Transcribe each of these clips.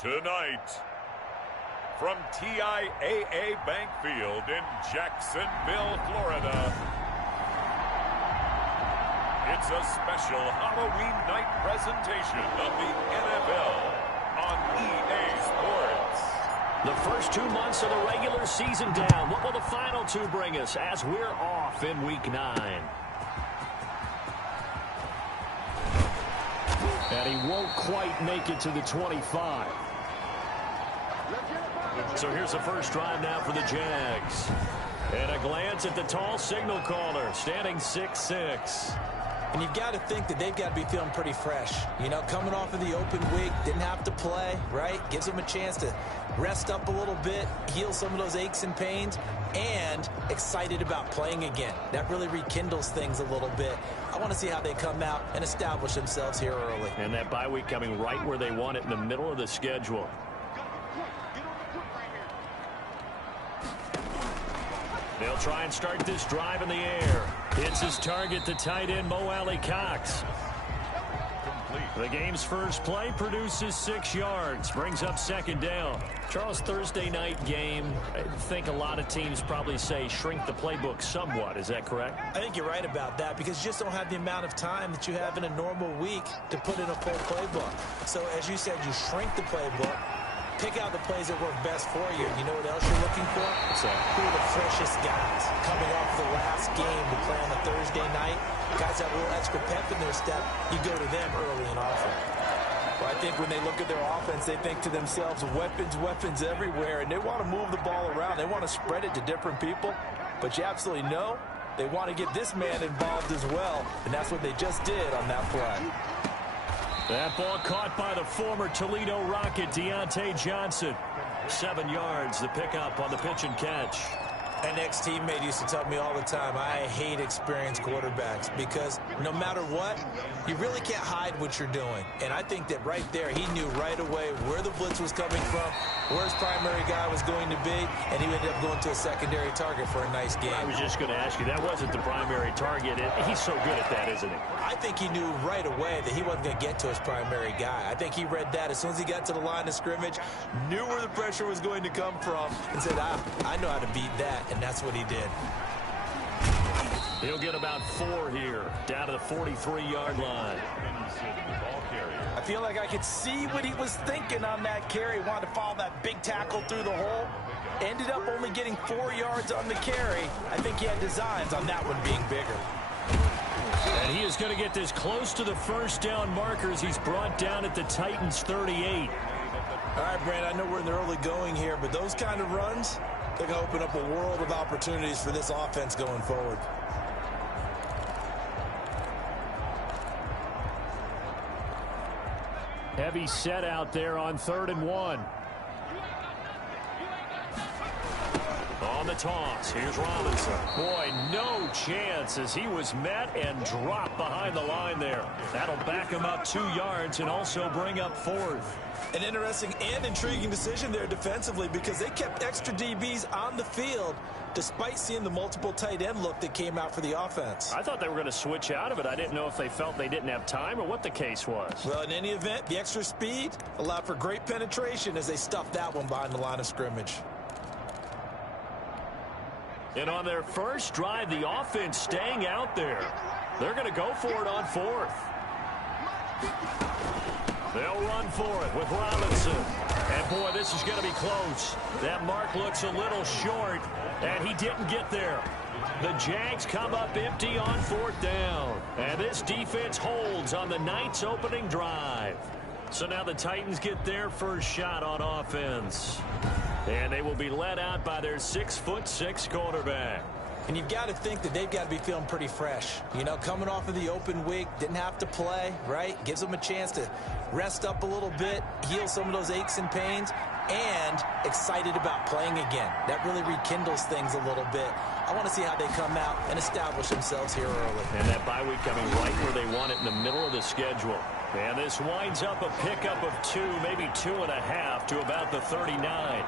Tonight, from TIAA Bank Field in Jacksonville, Florida, it's a special Halloween night presentation of the NFL on EA Sports. The first 2 months of the regular season down. What will the final two bring us as we're off in Week 9? And he won't quite make it to the 25. So here's the first drive now for the Jags. And a glance at the tall signal caller, standing 6'6". And you've got to think that they've got to be feeling pretty fresh. You know, coming off of the open week, didn't have to play, right? Gives them a chance to rest up a little bit, heal some of those aches and pains, and excited about playing again. That really rekindles things a little bit. I want to see how they come out and establish themselves here early. And that bye week coming right where they want it, in the middle of the schedule. They'll try and start this drive in the air. Hits his target, the tight end, Mo Alley-Cox. The game's first play produces 6 yards, brings up second down. Charles, Thursday night game, I think a lot of teams probably say shrink the playbook somewhat. Is that correct? I think you're right about that because you just don't have the amount of time that you have in a normal week to put in a full playbook. So as you said, you shrink the playbook. Pick out the plays that work best for you. You know what else you're looking for? So, who are the freshest guys coming off the last game to play on a Thursday night? Guys that have a little extra pep in their step, you go to them early and often. Well, I think when they look at their offense, they think to themselves, weapons everywhere, and they want to move the ball around. They want to spread it to different people, but you absolutely know they want to get this man involved as well, and that's what they just did on that play. That ball caught by the former Toledo Rocket, Deontay Johnson. 7 yards, the pickup on the pitch and catch. An ex-teammate used to tell me all the time, I hate experienced quarterbacks because no matter what, you really can't hide what you're doing. And I think that right there, he knew right away where the blitz was coming from, where his primary guy was going to be, and he ended up going to a secondary target for a nice game. I was just going to ask you, that wasn't the primary target. He's so good at that, isn't he? I think he knew right away that he wasn't going to get to his primary guy. I think he read that as soon as he got to the line of scrimmage, knew where the pressure was going to come from, and said, I know how to beat that. And that's what he did. He'll get about 4 here, down to the 43-yard line. I feel like I could see what he was thinking on that carry. Wanted to follow that big tackle through the hole. Ended up only getting 4 yards on the carry. I think he had designs on that one being bigger. And he is going to get this close to the first down markers. He's brought down at the Titans' 38. All right, Brand, I know we're in the early going here, but those kind of runs, they're going to open up a world of opportunities for this offense going forward. Heavy set out there on 3rd and 1. On the toss, here's Robinson. Boy, no chance as he was met and dropped behind the line there. That'll back him up 2 yards and also bring up 4th. An interesting and intriguing decision there defensively because they kept extra DBs on the field despite seeing the multiple tight end look that came out for the offense. I thought they were going to switch out of it. I didn't know if they felt they didn't have time or what the case was. Well, in any event, the extra speed allowed for great penetration as they stuffed that one behind the line of scrimmage. And on their first drive, the offense staying out there. They're going to go for it on 4th. They'll run for it with Robinson. And, boy, this is going to be close. That mark looks a little short, and he didn't get there. The Jags come up empty on 4th down. And this defense holds on the night's opening drive. So now the Titans get their first shot on offense. And they will be led out by their 6'6" quarterback. And you've got to think that they've got to be feeling pretty fresh. You know, coming off of the open week, didn't have to play, right? Gives them a chance to rest up a little bit, heal some of those aches and pains, and excited about playing again. That really rekindles things a little bit. I want to see how they come out and establish themselves here early. And that bye week coming right where they want it, in the middle of the schedule. And this winds up a pickup of 2, maybe 2.5 to about the 39.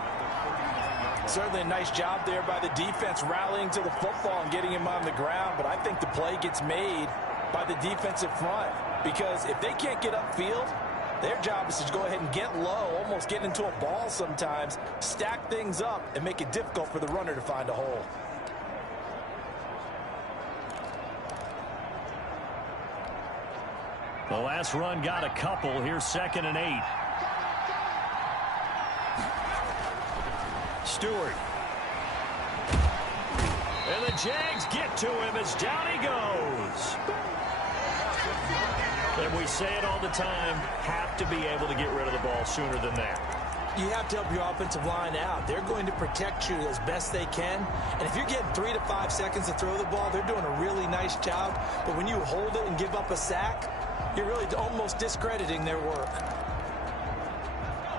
Certainly a nice job there by the defense rallying to the football and getting him on the ground, but I think the play gets made by the defensive front because if they can't get upfield, Their job is to go ahead and get low, almost get into a ball sometimes, stack things up, and make it difficult for the runner to find a hole. The last run got a couple. Here's 2nd and 8. Stewart. And the Jags get to him as down he goes. And we say it all the time, have to be able to get rid of the ball sooner than that. You have to help your offensive line out. They're going to protect you as best they can. And if you're getting 3 to 5 seconds to throw the ball, they're doing a really nice job. But when you hold it and give up a sack, you're really almost discrediting their work.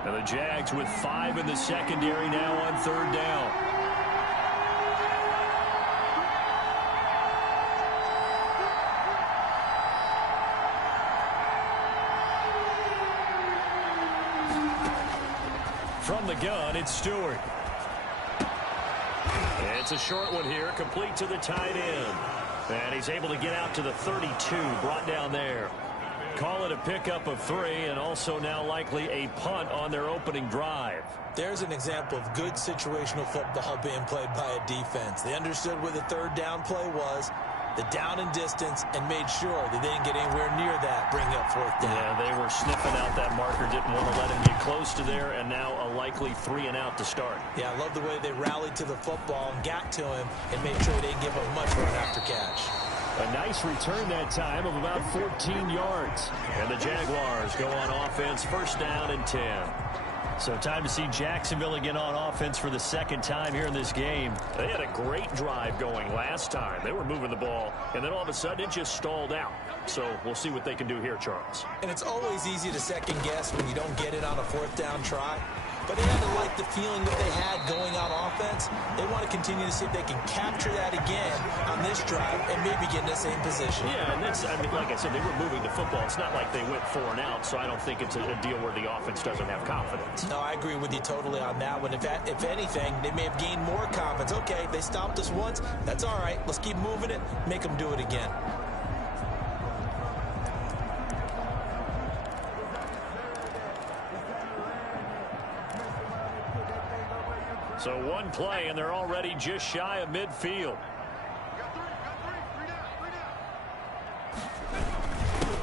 And the Jags with 5 in the secondary now on 3rd down. From the gun, it's Stewart. It's a short one here, complete to the tight end. And he's able to get out to the 32, brought down there. Call it a pickup of 3, and also now likely a punt on their opening drive. There's an example of good situational football being played by a defense. They understood where the 3rd down play was, the down and distance, and made sure that they didn't get anywhere near that, bring up 4th down. Yeah, they were sniffing out that marker, didn't want to let him get close to there, and now a likely 3 and out to start. Yeah, I love the way they rallied to the football and got to him and made sure they didn't give him much for an after catch. A nice return that time of about 14 yards. And the Jaguars go on offense, 1st down and 10. So time to see Jacksonville again on offense for the 2nd time here in this game. They had a great drive going last time. They were moving the ball, and then all of a sudden it just stalled out. So we'll see what they can do here, Charles. And it's always easy to second guess when you don't get it on a 4th down try. But they had to like the feeling that they had going on offense. They want to continue to see if they can capture that again on this drive and maybe get in the same position. Yeah, and that's, I mean, like I said, they were moving the football. It's not like they went 4 and out, so I don't think it's a deal where the offense doesn't have confidence. No, I agree with you totally on that one. If anything, they may have gained more confidence. Okay, they stopped us once. That's all right. Let's keep moving it. Make them do it again. So one play, and they're already just shy of midfield.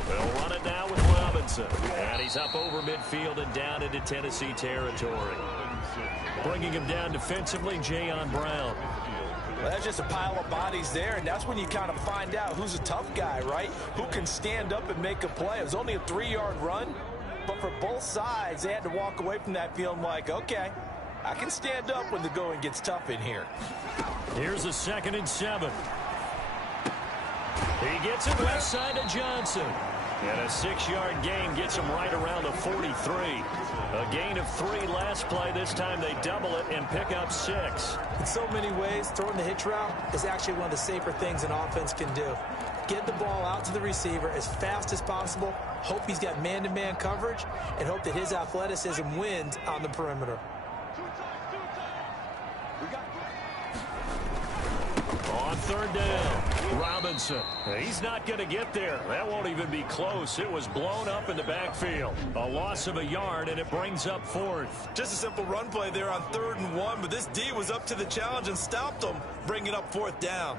They'll run it now with Robinson. And he's up over midfield and down into Tennessee territory. Bringing him down defensively, Jayon Brown. Well, that's just a pile of bodies there, and that's when you kind of find out who's a tough guy, right? Who can stand up and make a play. It was only a 3-yard run, but for both sides, they had to walk away from that feeling like, okay, I can stand up when the going gets tough in here. Here's a 2nd and 7. He gets it left side to Johnson. And a 6-yard gain gets him right around the 43. A gain of 3 last play. This time they double it and pick up 6. In so many ways, throwing the hitch route is actually one of the safer things an offense can do. Get the ball out to the receiver as fast as possible, hope he's got man-to-man coverage, and hope that his athleticism wins on the perimeter. On 3rd down, Robinson. He's not going to get there. That won't even be close. It was blown up in the backfield. A loss of a yard, and it brings up 4th. Just a simple run play there on 3rd and 1, but this D was up to the challenge and stopped him, bringing up 4th down.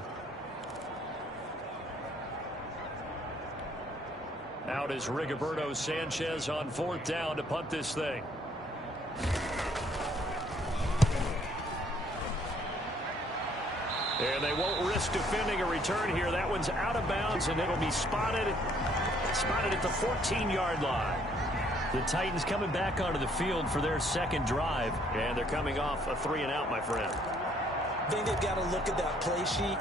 Out is Rigoberto Sanchez on 4th down to punt this thing. And they won't risk defending a return here. That one's out of bounds, and it'll be spotted at the 14-yard line. The Titans coming back onto the field for their 2nd drive, and they're coming off a 3 and out, my friend. I think they've got to look at that play sheet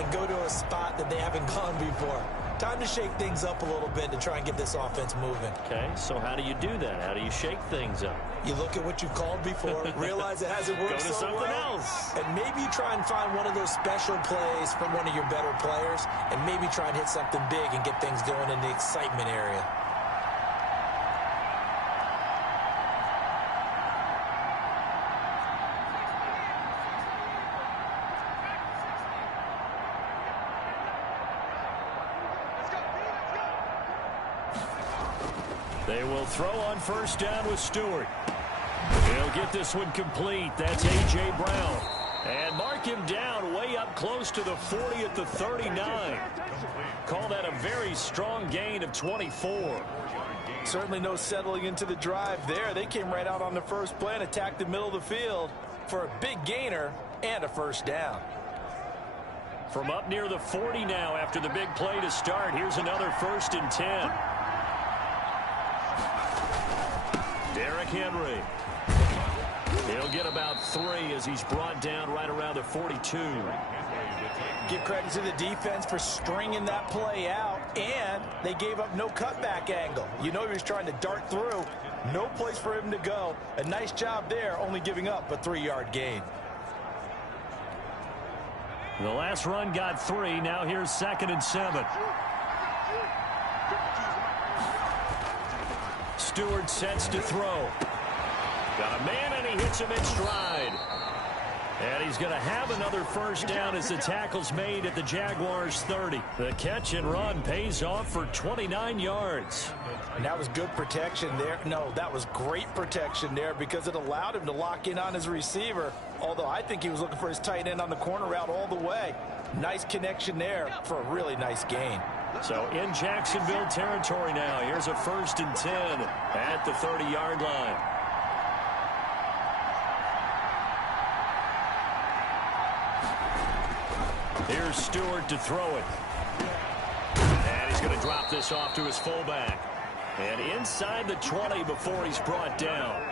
and go to a spot that they haven't gone before. Time to shake things up a little bit to try and get this offense moving. Okay, so how do you do that? How do you shake things up? You look at what you've called before, realize it hasn't worked Go to so something well, else. and maybe you try and find one of those special plays from one of your better players, and maybe try and hit something big and get things going in the excitement area. They will throw on first down with Stewart. He'll get this one complete. That's A.J. Brown. And mark him down way up close to the 40 at the 39. Call that a very strong gain of 24. Certainly no settling into the drive there. They came right out on the first play and attacked the middle of the field for a big gainer and a first down. From up near the 40 now after the big play to start. Here's another 1st and 10. Derrick Henry. He'll get about 3 as he's brought down right around the 42. Give credit to the defense for stringing that play out, and they gave up no cutback angle. You know he was trying to dart through. No place for him to go. A nice job there, only giving up a 3-yard gain. The last run got 3. Now here's 2nd and 7. Stewart sets to throw. Got a man, and he hits him in stride. And he's going to have another first down as the tackle's made at the Jaguars' 30. The catch and run pays off for 29 yards. And that was good protection there. No, that was great protection there because it allowed him to lock in on his receiver. Although I think he was looking for his tight end on the corner route all the way. Nice connection there for a really nice gain. So in Jacksonville territory now. Here's a 1st and 10 at the 30-yard line. Here's Stewart to throw it. And he's going to drop this off to his fullback. And inside the 20 before he's brought down.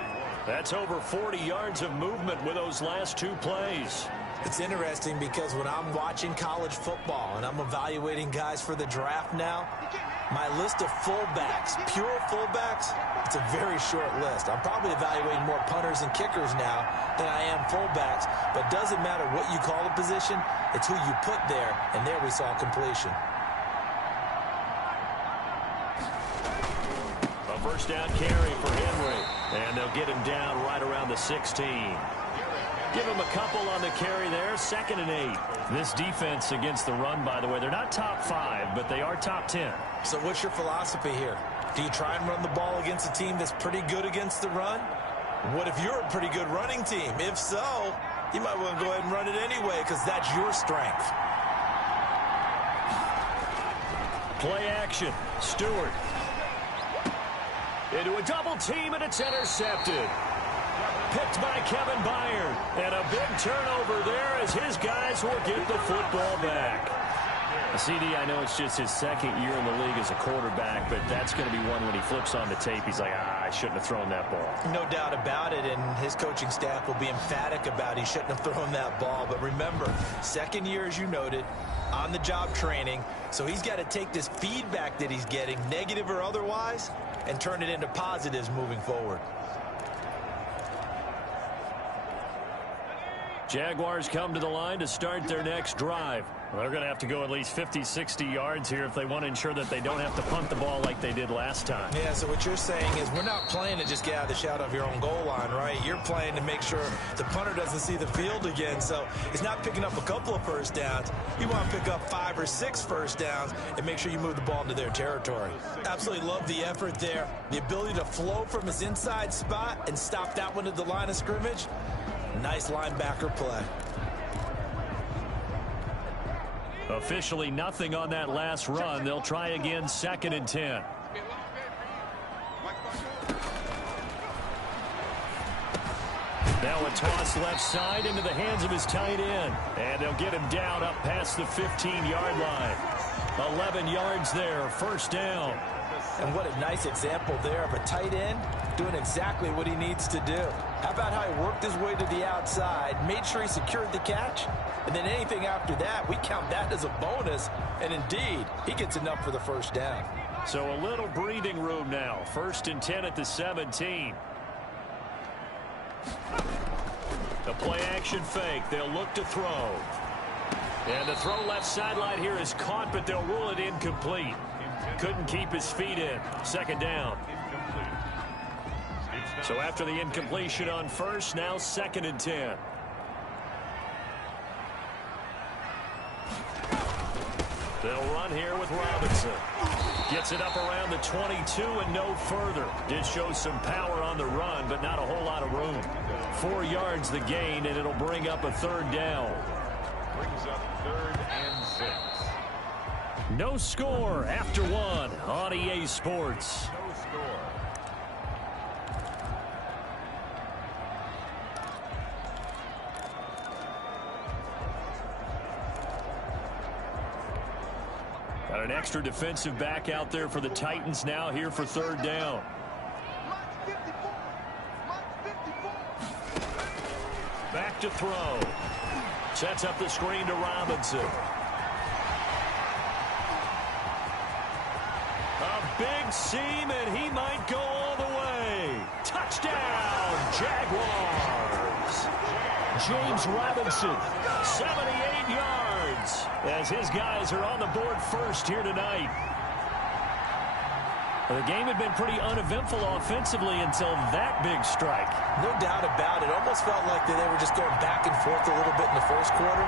That's over 40 yards of movement with those last 2 plays. It's interesting because when I'm watching college football and I'm evaluating guys for the draft now, my list of fullbacks, pure fullbacks, it's a very short list. I'm probably evaluating more punters and kickers now than I am fullbacks, but it doesn't matter what you call the position, it's who you put there, and there we saw completion. A first down carry for Henry, and they'll get him down right around the 16. Give him a couple on the carry there. 2nd and 8. This defense against the run, by the way, they're not top 5, but they are top 10. So what's your philosophy here? Do you try and run the ball against a team that's pretty good against the run? What if you're a pretty good running team? If so, you might want to go ahead and run it anyway because that's your strength. Play action. Stewart. Into a double team, and it's intercepted. Picked by Kevin Byard. And a big turnover there as his guys will get the football back. CD, I know it's just his 2nd year in the league as a quarterback, but that's going to be one when he flips on the tape. He's like, I shouldn't have thrown that ball. No doubt about it, and his coaching staff will be emphatic about he shouldn't have thrown that ball. But remember, 2nd year, as you noted, on-the-job training, so he's got to take this feedback that he's getting, negative or otherwise, and turn it into positives moving forward. Jaguars come to the line to start their next drive. Well, they're going to have to go at least 50, 60 yards here if they want to ensure that they don't have to punt the ball like they did last time. Yeah, so what you're saying is we're not playing to just get out of the shadow of your own goal line, right? You're playing to make sure the punter doesn't see the field again. So it's not picking up a couple of first downs. You want to pick up 5 or 6 first downs and make sure you move the ball into their territory. Absolutely love the effort there. The ability to flow from his inside spot and stop that one at the line of scrimmage. Nice linebacker play. Officially nothing on that last run. They'll try again 2nd and 10. Now a toss left side into the hands of his tight end. And they'll get him down up past the 15-yard line. 11 yards there, first down. And what a nice example there of a tight end doing exactly what he needs to do. How about how he worked his way to the outside, made sure he secured the catch, and then anything after that, we count that as a bonus. And indeed, he gets enough for the first down. So a little breathing room now. 1st and 10 at the 17. The play action fake. They'll look to throw. And the throw left sideline here is caught, but they'll rule it incomplete. Couldn't keep his feet in. 2nd down. So after the incompletion on first, now 2nd and 10. They'll run here with Robinson. Gets it up around the 22 and no further. Did show some power on the run, but not a whole lot of room. 4 yards the gain, and it'll bring up a third down. Brings up 3rd and 6. No score after 1 on EA Sports. No score. Got an extra defensive back out there for the Titans now here for third down. Back to throw. Sets up the screen to Robinson. A big seam, and he might go all the way. Touchdown, Jaguars. James Robinson, 78 yards, as his guys are on the board first here tonight. The game had been pretty uneventful offensively until that big strike. No doubt about it. Almost felt like they were just going back and forth a little bit in the first quarter.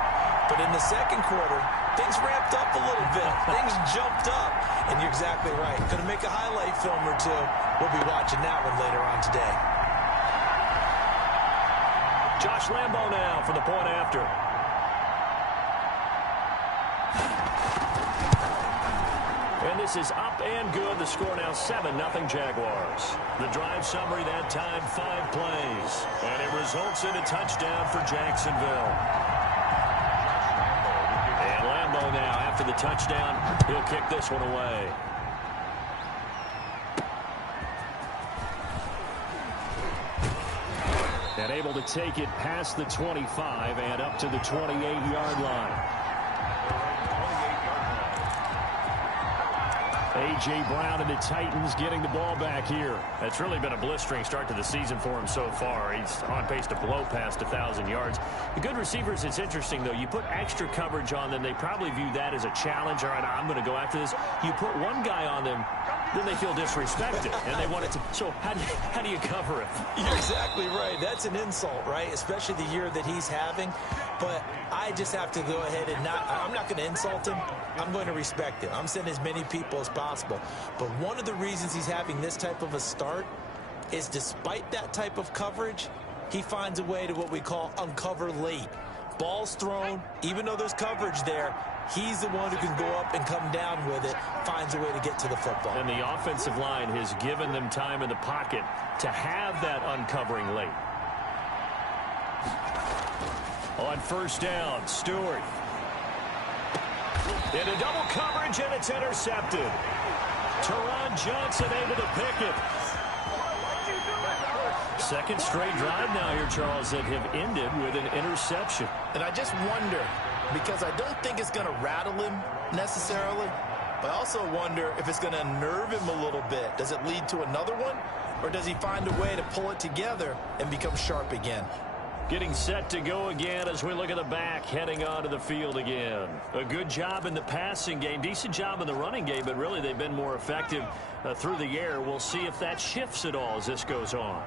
But in the second quarter, things ramped up a little bit. Things jumped up. And you're exactly right. Going to make a highlight film or two. We'll be watching that one later on today. Josh Lambo now for the point after. And this is up and good. The score now 7-0 Jaguars. The drive summary that time, 5 plays. And it results in a touchdown for Jacksonville. And Lambo now, after the touchdown, he'll kick this one away. And able to take it past the 25 and up to the 28-yard line. A.J. Brown and the Titans getting the ball back here. That's really been a blistering start to the season for him so far. He's on pace to blow past 1,000 yards. The good receivers, it's interesting, though. You put extra coverage on them, they probably view that as a challenge. All right, I'm going to go after this. You put one guy on them, then they feel disrespected, and they want it to. So how do you cover it? You're exactly right. That's an insult, right? Especially the year that he's having. But I just have to go ahead and I'm not going to insult him. I'm going to respect him. I'm sending as many people as possible. But one of the reasons he's having this type of a start is despite that type of coverage, he finds a way to what we call uncover late. Ball's thrown, even though there's coverage there, he's the one who can go up and come down with it, finds a way to get to the football. And the offensive line has given them time in the pocket to have that uncovering late. On first down, Stewart. Into double coverage, and it's intercepted. Teron Johnson able to pick it. Second straight drive now here, Charles, that have ended with an interception. And I just wonder, because I don't think it's going to rattle him necessarily, but I also wonder if it's going to unnerve him a little bit. Does it lead to another one, or does he find a way to pull it together and become sharp again? Getting set to go again as we look at the back, heading onto the field again. A good job in the passing game, decent job in the running game, but really they've been more effective through the air. We'll see if that shifts at all as this goes on.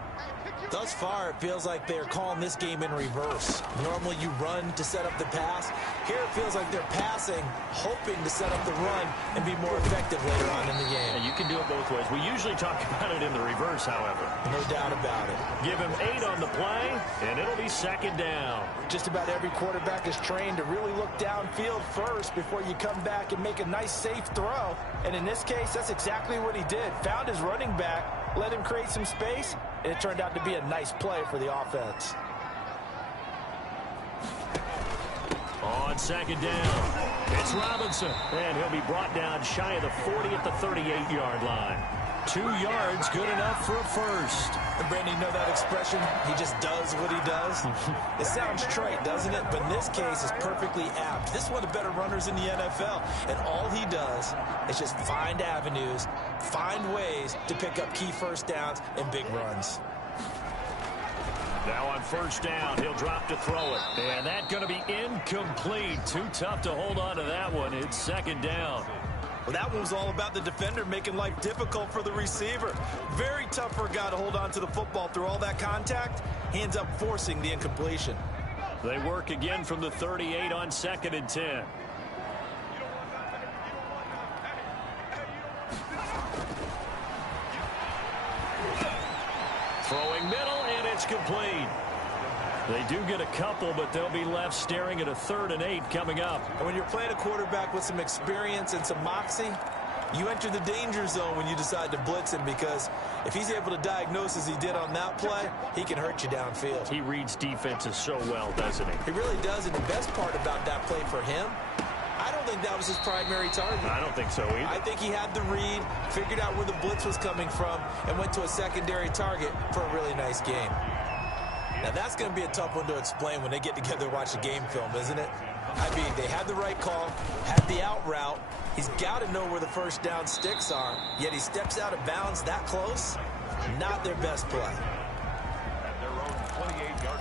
Thus far, it feels like they're calling this game in reverse. Normally you run to set up the pass. Here it feels like they're passing, hoping to set up the run and be more effective later on in the game. And you can do it both ways. We usually talk about it in the reverse, however. No doubt about it. Give him 8 on the play, and it'll be second down. Just about every quarterback is trained to really look downfield first before you come back and make a nice, safe throw. And in this case, that's exactly what he did. Found his running back, let him create some space, and it turned out to be a nice play for the offense. On second down, it's Robinson, and he'll be brought down shy of the 40 at the 38-yard line. 2 yards, good enough for a first. And Brandon, you know that expression? He just does what he does. It sounds trite, doesn't it? But in this case, it's perfectly apt. This is one of the better runners in the NFL, and all he does is just find avenues, find ways to pick up key first downs and big runs. Now on first down, he'll drop to throw it. And that's going to be incomplete. Too tough to hold on to that one. It's second down. Well, that one was all about the defender making life difficult for the receiver. Very tough for a guy to hold on to the football through all that contact. He ends up forcing the incompletion. They work again from the 38 on 2nd and 10. Throwing middle, and it's complete. They do get a couple, but they'll be left staring at a 3rd and 8 coming up. And when you're playing a quarterback with some experience and some moxie, you enter the danger zone when you decide to blitz him, because if he's able to diagnose as he did on that play, he can hurt you downfield. He reads defenses so well, doesn't he? He really does, and the best part about that play for him, I don't think that was his primary target. I don't think so either. I think he had the read, figured out where the blitz was coming from, and went to a secondary target for a really nice game. Now, that's going to be a tough one to explain when they get together and watch the game film, isn't it? I mean, they had the right call, had the out route. He's got to know where the first down sticks are, yet he steps out of bounds that close. Not their best play.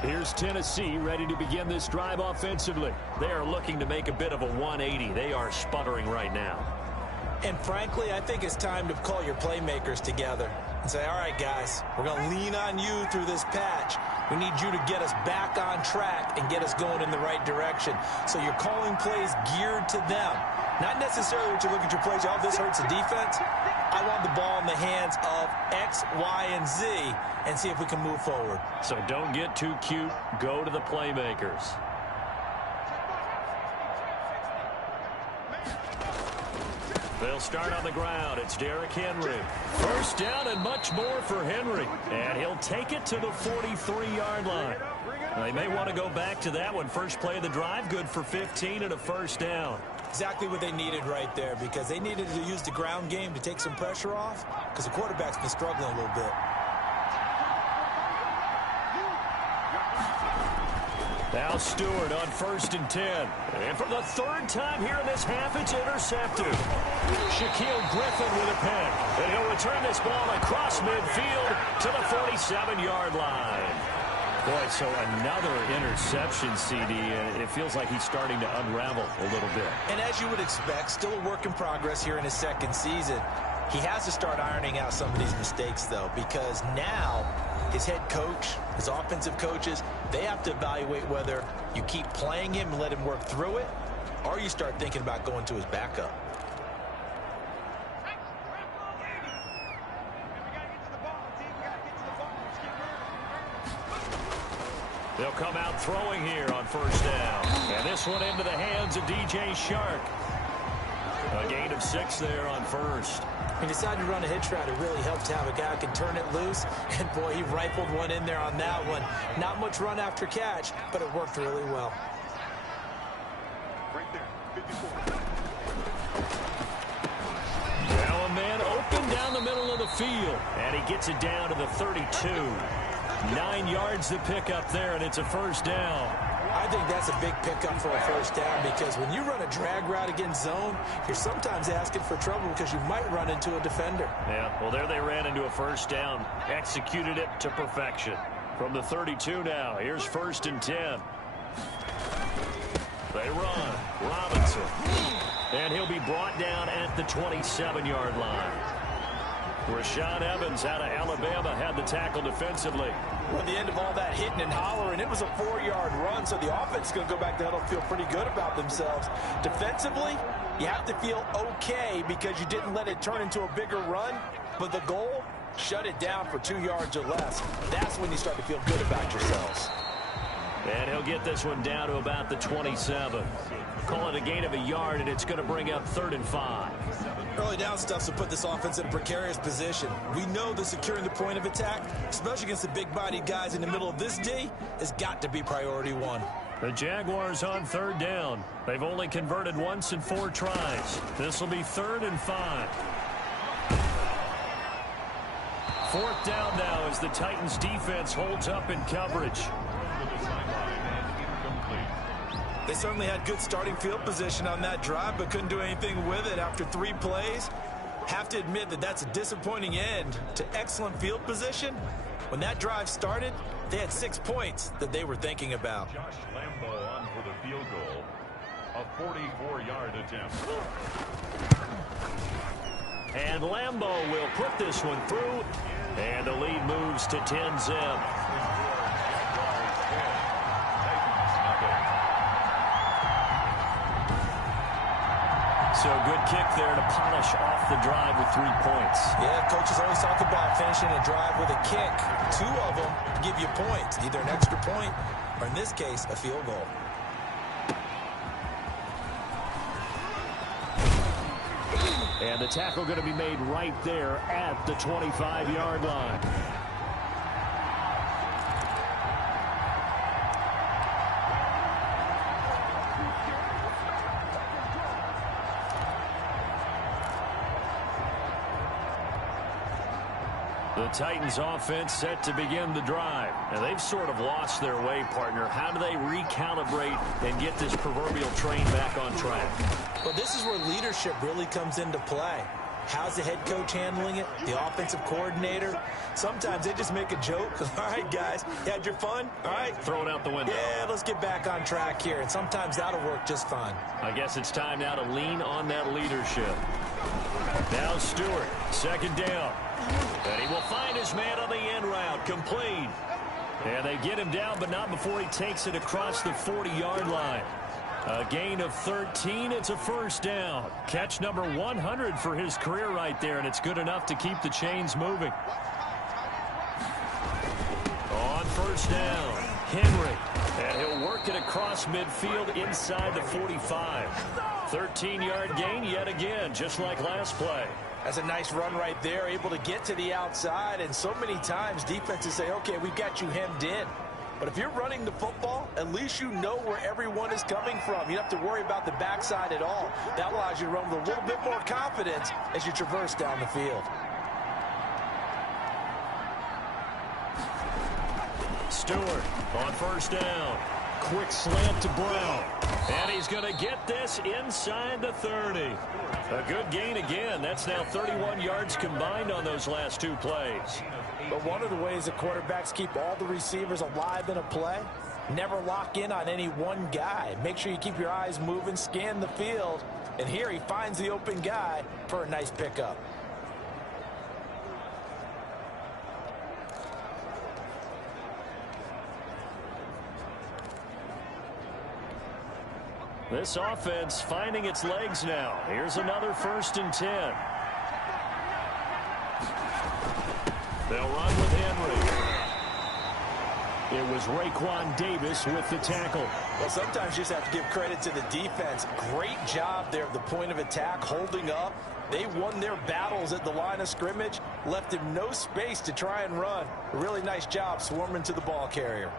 Here's Tennessee ready to begin this drive offensively. They are looking to make a bit of a 180. They are sputtering right now. And frankly, I think it's time to call your playmakers together and say, all right, guys, we're going to lean on you through this patch. We need you to get us back on track and get us going in the right direction. So you're calling plays geared to them. Not necessarily that you look at your plays, oh, this hurts the defense. I want the ball in the hands of X, Y, and Z and see if we can move forward. So don't get too cute. Go to the playmakers. They'll start on the ground. It's Derrick Henry. First down and much more for Henry. And he'll take it to the 43-yard line. They may want to go back to that one. First play of the drive, good for 15 and a first down. Exactly what they needed right there, because they needed to use the ground game to take some pressure off, because the quarterback's been struggling a little bit. Now Stewart on 1st and 10. And for the 3rd time here in this half, it's intercepted. Shaquille Griffin with a pick. And he'll return this ball across midfield to the 47-yard line. Boy, so another interception, CD, and it feels like he's starting to unravel a little bit. And as you would expect, still a work in progress here in his 2nd season. He has to start ironing out some of these mistakes, though, because now his head coach, his offensive coaches, they have to evaluate whether you keep playing him and let him work through it, or you start thinking about going to his backup. They'll come out throwing here on 1st down. And this one into the hands of DJ Shark. A gain of 6 there on 1st. He decided to run a hitch route. It really helped to have a guy who can turn it loose. And, boy, he rifled one in there on that one. Not much run after catch, but it worked really well. Now a man open down the middle of the field. And he gets it down to the 32. 9 yards to pick up there, and it's a first down. I think that's a big pickup for a first down, because when you run a drag route against zone, you're sometimes asking for trouble because you might run into a defender. Yeah, well, there they ran into a first down. Executed it to perfection. From the 32 now, here's 1st and 10. They run. Robinson. And he'll be brought down at the 27-yard line. Rashaan Evans out of Alabama had the tackle defensively. Well, at the end of all that hitting and hollering, it was a 4-yard run, so the offense is going to go back there and feel pretty good about themselves. Defensively, you have to feel okay because you didn't let it turn into a bigger run, but the goal, shut it down for 2 yards or less. That's when you start to feel good about yourselves. And he'll get this one down to about the 27. Call it a gain of a yard, and it's going to bring up 3rd and 5. Early down stuff will put this offense in a precarious position. We know that securing the point of attack, especially against the big-bodied guys in the middle of this D, has got to be priority 1. The Jaguars on 3rd down. They've only converted once in 4 tries. This will be 3rd and 5. 4th down now as the Titans defense holds up in coverage. They certainly had good starting field position on that drive, but couldn't do anything with it after 3 plays. Have to admit that that's a disappointing end to excellent field position. When that drive started, they had 6 points that they were thinking about. Josh Lambo on for the field goal. A 44-yard attempt. And Lambo will put this one through, and the lead moves to 10-zip. So good kick there to polish off the drive with 3 points. Yeah, coaches always talk about finishing a drive with a kick. 2 of them give you points, either an extra point or, in this case, a field goal. And the tackle going to be made right there at the 25-yard line. The Titans offense set to begin the drive. And they've sort of lost their way, partner. How do they recalibrate and get this proverbial train back on track? Well, this is where leadership really comes into play. How's the head coach handling it? The offensive coordinator? Sometimes they just make a joke. All right, guys, you had your fun? All right. Throw it out the window. Yeah, let's get back on track here. And sometimes that'll work just fine. I guess it's time now to lean on that leadership. Now Stewart, second down. And he will find his man on the end route, complete. And they get him down, but not before he takes it across the 40-yard line. A gain of 13. It's a first down. Catch number 100 for his career right there, and it's good enough to keep the chains moving. On first down, Henry. And he'll work it across midfield inside the 45. 13-yard gain yet again, just like last play. That's a nice run right there, able to get to the outside. And so many times defenses say, okay, we've got you hemmed in. But if you're running the football, at least you know where everyone is coming from. You don't have to worry about the backside at all. That allows you to run with a little bit more confidence as you traverse down the field. Stewart on first down. Quick slant to Brown. And he's going to get this inside the 30. A good gain again. That's now 31 yards combined on those last 2 plays. But one of the ways that quarterbacks keep all the receivers alive in a play, never lock in on any one guy. Make sure you keep your eyes moving, scan the field. And here he finds the open guy for a nice pickup. This offense finding its legs now. Here's another 1st and 10. They'll run with Henry. It was Raekwon Davis with the tackle. Well, sometimes you just have to give credit to the defense. Great job there at the point of attack, holding up. They won their battles at the line of scrimmage, left him no space to try and run. A really nice job swarming to the ball carrier.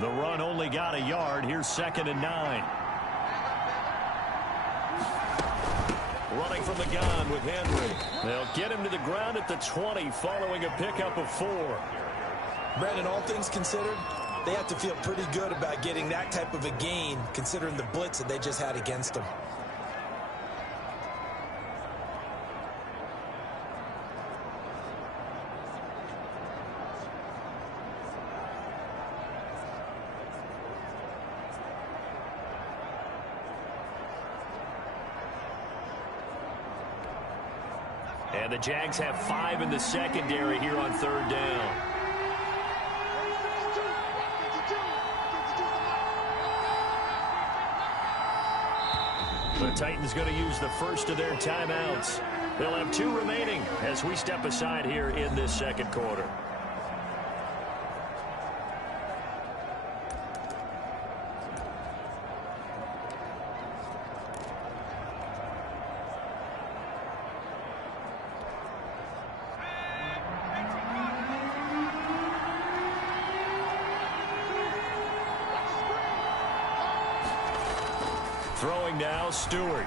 The run only got a yard. Here's 2nd and 9. Running from the gun with Henry. They'll get him to the ground at the 20 following a pickup of 4. Brandon, all things considered, they have to feel pretty good about getting that type of a gain considering the blitz that they just had against them. And the Jags have 5 in the secondary here on 3rd down. The Titans going to use the first of their timeouts. They'll have 2 remaining as we step aside here in this 2nd quarter. Throwing now, Stewart.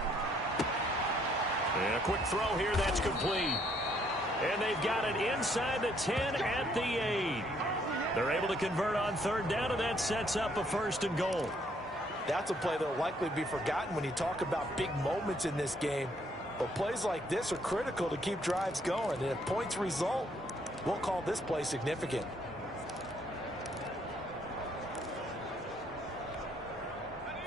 And a quick throw here, that's complete. And they've got it inside the 10 at the 8. They're able to convert on 3rd down, and that sets up a 1st and goal. That's a play that will likely be forgotten when you talk about big moments in this game. But plays like this are critical to keep drives going. And if points result, we'll call this play significant.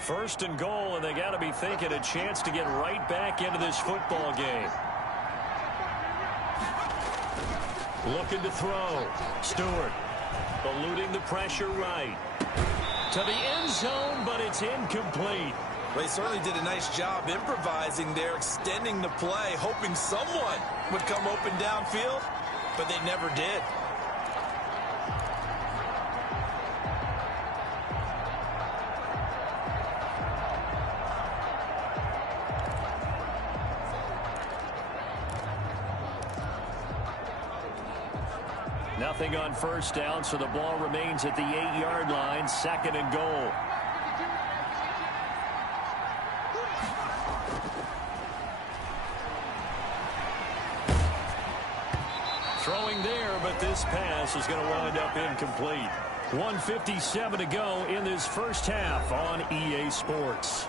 First and goal, and they got to be thinking a chance to get right back into this football game. Looking to throw. Stewart eluding the pressure right. To the end zone, but it's incomplete. Well, he certainly did a nice job improvising there, extending the play, hoping someone would come open downfield, but they never did. Nothing on first down, so the ball remains at the 8-yard line, 2nd and goal. Throwing there, but this pass is going to wind up incomplete. 1:57 to go in this first half on EA Sports.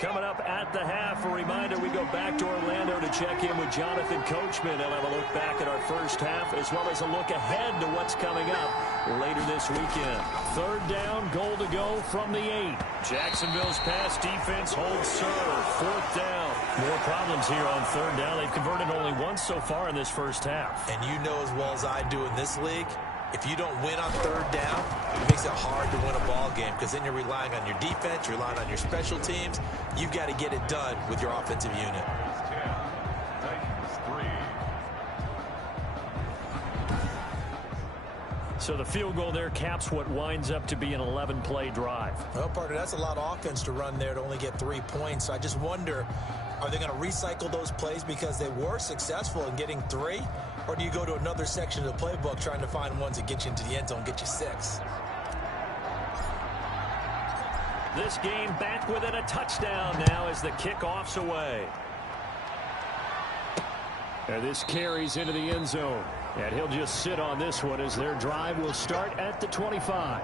Coming up at the half, a reminder, we go back to Orlando to check in with Jonathan Coachman and have a look back at our first half, as well as a look ahead to what's coming up later this weekend. 3rd down, goal to go from the 8. Jacksonville's pass defense holds serve. 4th down. More problems here on 3rd down. They've converted only once so far in this first half. And you know as well as I do in this league, if you don't win on 3rd down, it makes it hard to win a ball game because then you're relying on your defense, you're relying on your special teams. You've got to get it done with your offensive unit. So the field goal there caps what winds up to be an 11-play drive. Well, partner, that's a lot of offense to run there to only get 3 points. So I just wonder, are they going to recycle those plays because they were successful in getting 3? Or do you go to another section of the playbook trying to find ones that get you into the end zone, get you 6? This game back within a touchdown now as the kickoff's away. And this carries into the end zone. And he'll just sit on this one as their drive will start at the 25.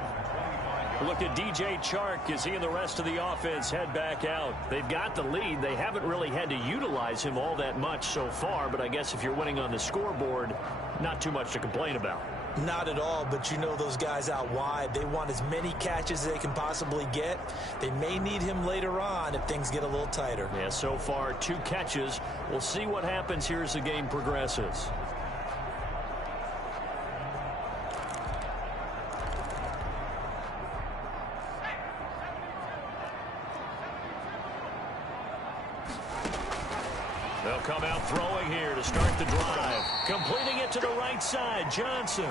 Look at DJ Chark as he and the rest of the offense head back out. They've got the lead. They haven't really had to utilize him all that much so far, but I guess if you're winning on the scoreboard, not too much to complain about. Not at all, but you know those guys out wide, they want as many catches as they can possibly get. They may need him later on if things get a little tighter. Yeah, so far 2 catches. We'll see what happens here as the game progresses. They'll come out throwing here to start the drive. Completing it to the right side, Johnson.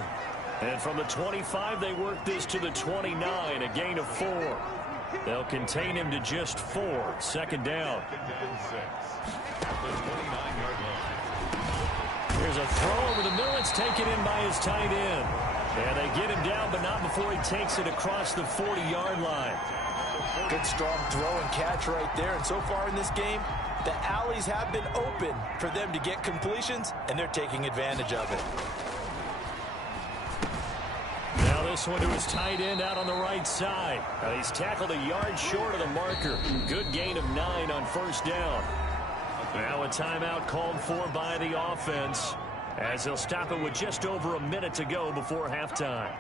And from the 25, they work this to the 29, a gain of 4. They'll contain him to just 4. 2nd down. Here's a throw over the middle. It's taken in by his tight end. And they get him down, but not before he takes it across the 40-yard line. Good strong throw and catch right there. And so far in this game, the alleys have been open for them to get completions, and they're taking advantage of it. Now this one to his tight end out on the right side. He's tackled a yard short of the marker. Good gain of 9 on 1st down. Now a timeout called for by the offense as they'll stop it with just over a minute to go before halftime.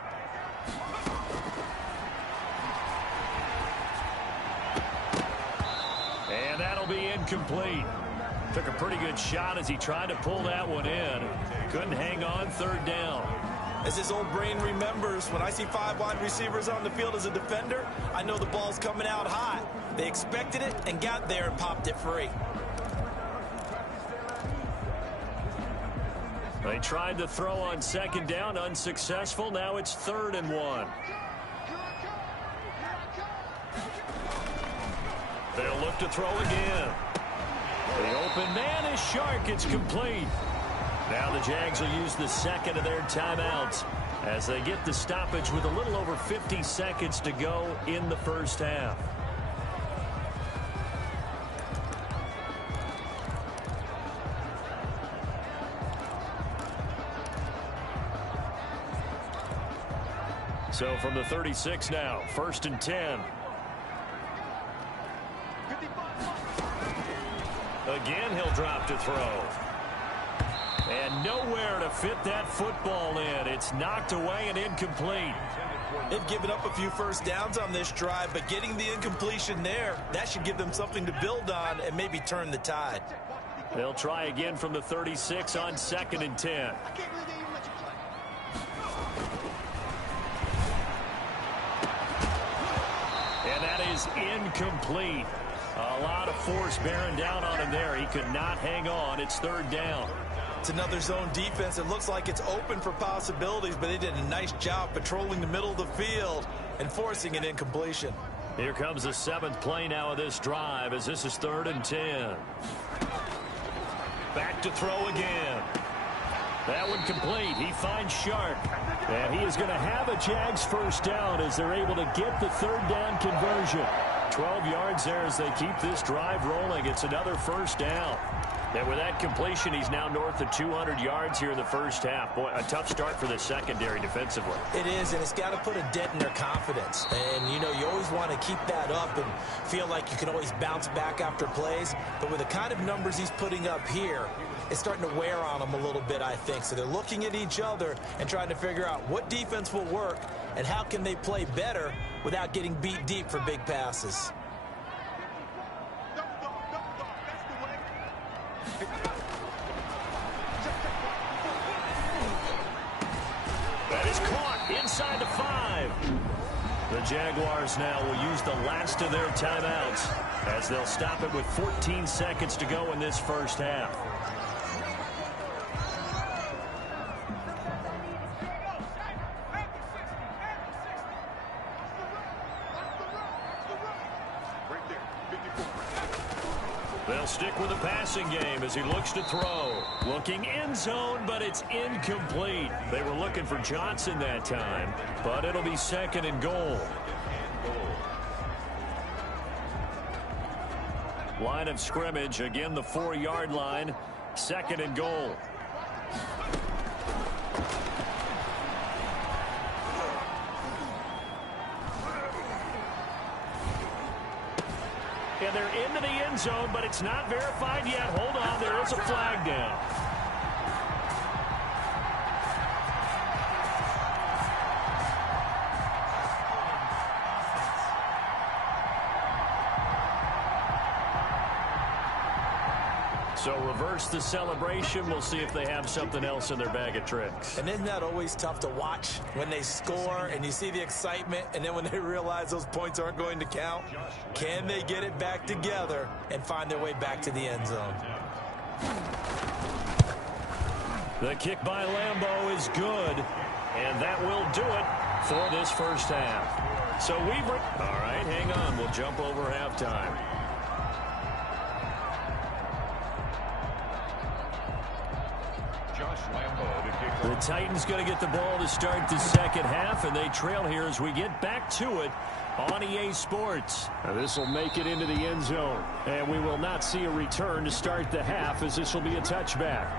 And that'll be incomplete. Took a pretty good shot as he tried to pull that one in. Couldn't hang on. 3rd down. As his old brain remembers, when I see 5 wide receivers on the field as a defender, I know the ball's coming out hot. They expected it and got there and popped it free. They tried to throw on 2nd down, unsuccessful. Now it's 3rd and 1. They'll look to throw again. The open man is Shark. It's complete. Now the Jags will use the 2nd of their timeouts as they get the stoppage with a little over 50 seconds to go in the first half. So from the 36 now, 1st and 10. Again, he'll drop to throw. And nowhere to fit that football in. It's knocked away and incomplete. They've given up a few first downs on this drive, but getting the incompletion there, that should give them something to build on and maybe turn the tide. They'll try again from the 36 on 2nd and 10. And that is incomplete. A lot of force bearing down on him there. He could not hang on. It's 3rd down. It's another zone defense. It looks like it's open for possibilities, but they did a nice job patrolling the middle of the field and forcing an incompletion. Here comes the 7th play now of this drive as this is 3rd and 10. Back to throw again. That one complete. He finds Sharp. And he is going to have a Jags first down as they're able to get the 3rd down conversion. 12 yards there as they keep this drive rolling. It's another first down. And with that completion, he's now north of 200 yards here in the first half. Boy, a tough start for the secondary defensively. It is, and it's got to put a dent in their confidence. And, you know, you always want to keep that up and feel like you can always bounce back after plays. But with the kind of numbers he's putting up here, it's starting to wear on them a little bit, I think. So they're looking at each other and trying to figure out what defense will work and how can they play better without getting beat deep for big passes. That is caught inside the 5. The Jaguars now will use the last of their timeouts as they'll stop it with 14 seconds to go in this first half. They'll stick with the passing game as he looks to throw. Looking end zone, but it's incomplete. They were looking for Johnson that time, but it'll be 2nd and goal. Line of scrimmage, again the 4-yard line, 2nd and goal. And they're into the end zone, but it's not verified yet. Hold on, there is a flag down. So reverse the celebration. We'll see if they have something else in their bag of tricks. And isn't that always tough to watch when they score and you see the excitement and then when they realize those points aren't going to count? Can they get it back together and find their way back to the end zone? The kick by Lambeau is good, and that will do it for this first half. So we bring... All right, hang on. We'll jump over halftime. The Titans going to get the ball to start the second half, and they trail here as we get back to it on EA Sports. This will make it into the end zone, and we will not see a return to start the half as this will be a touchback.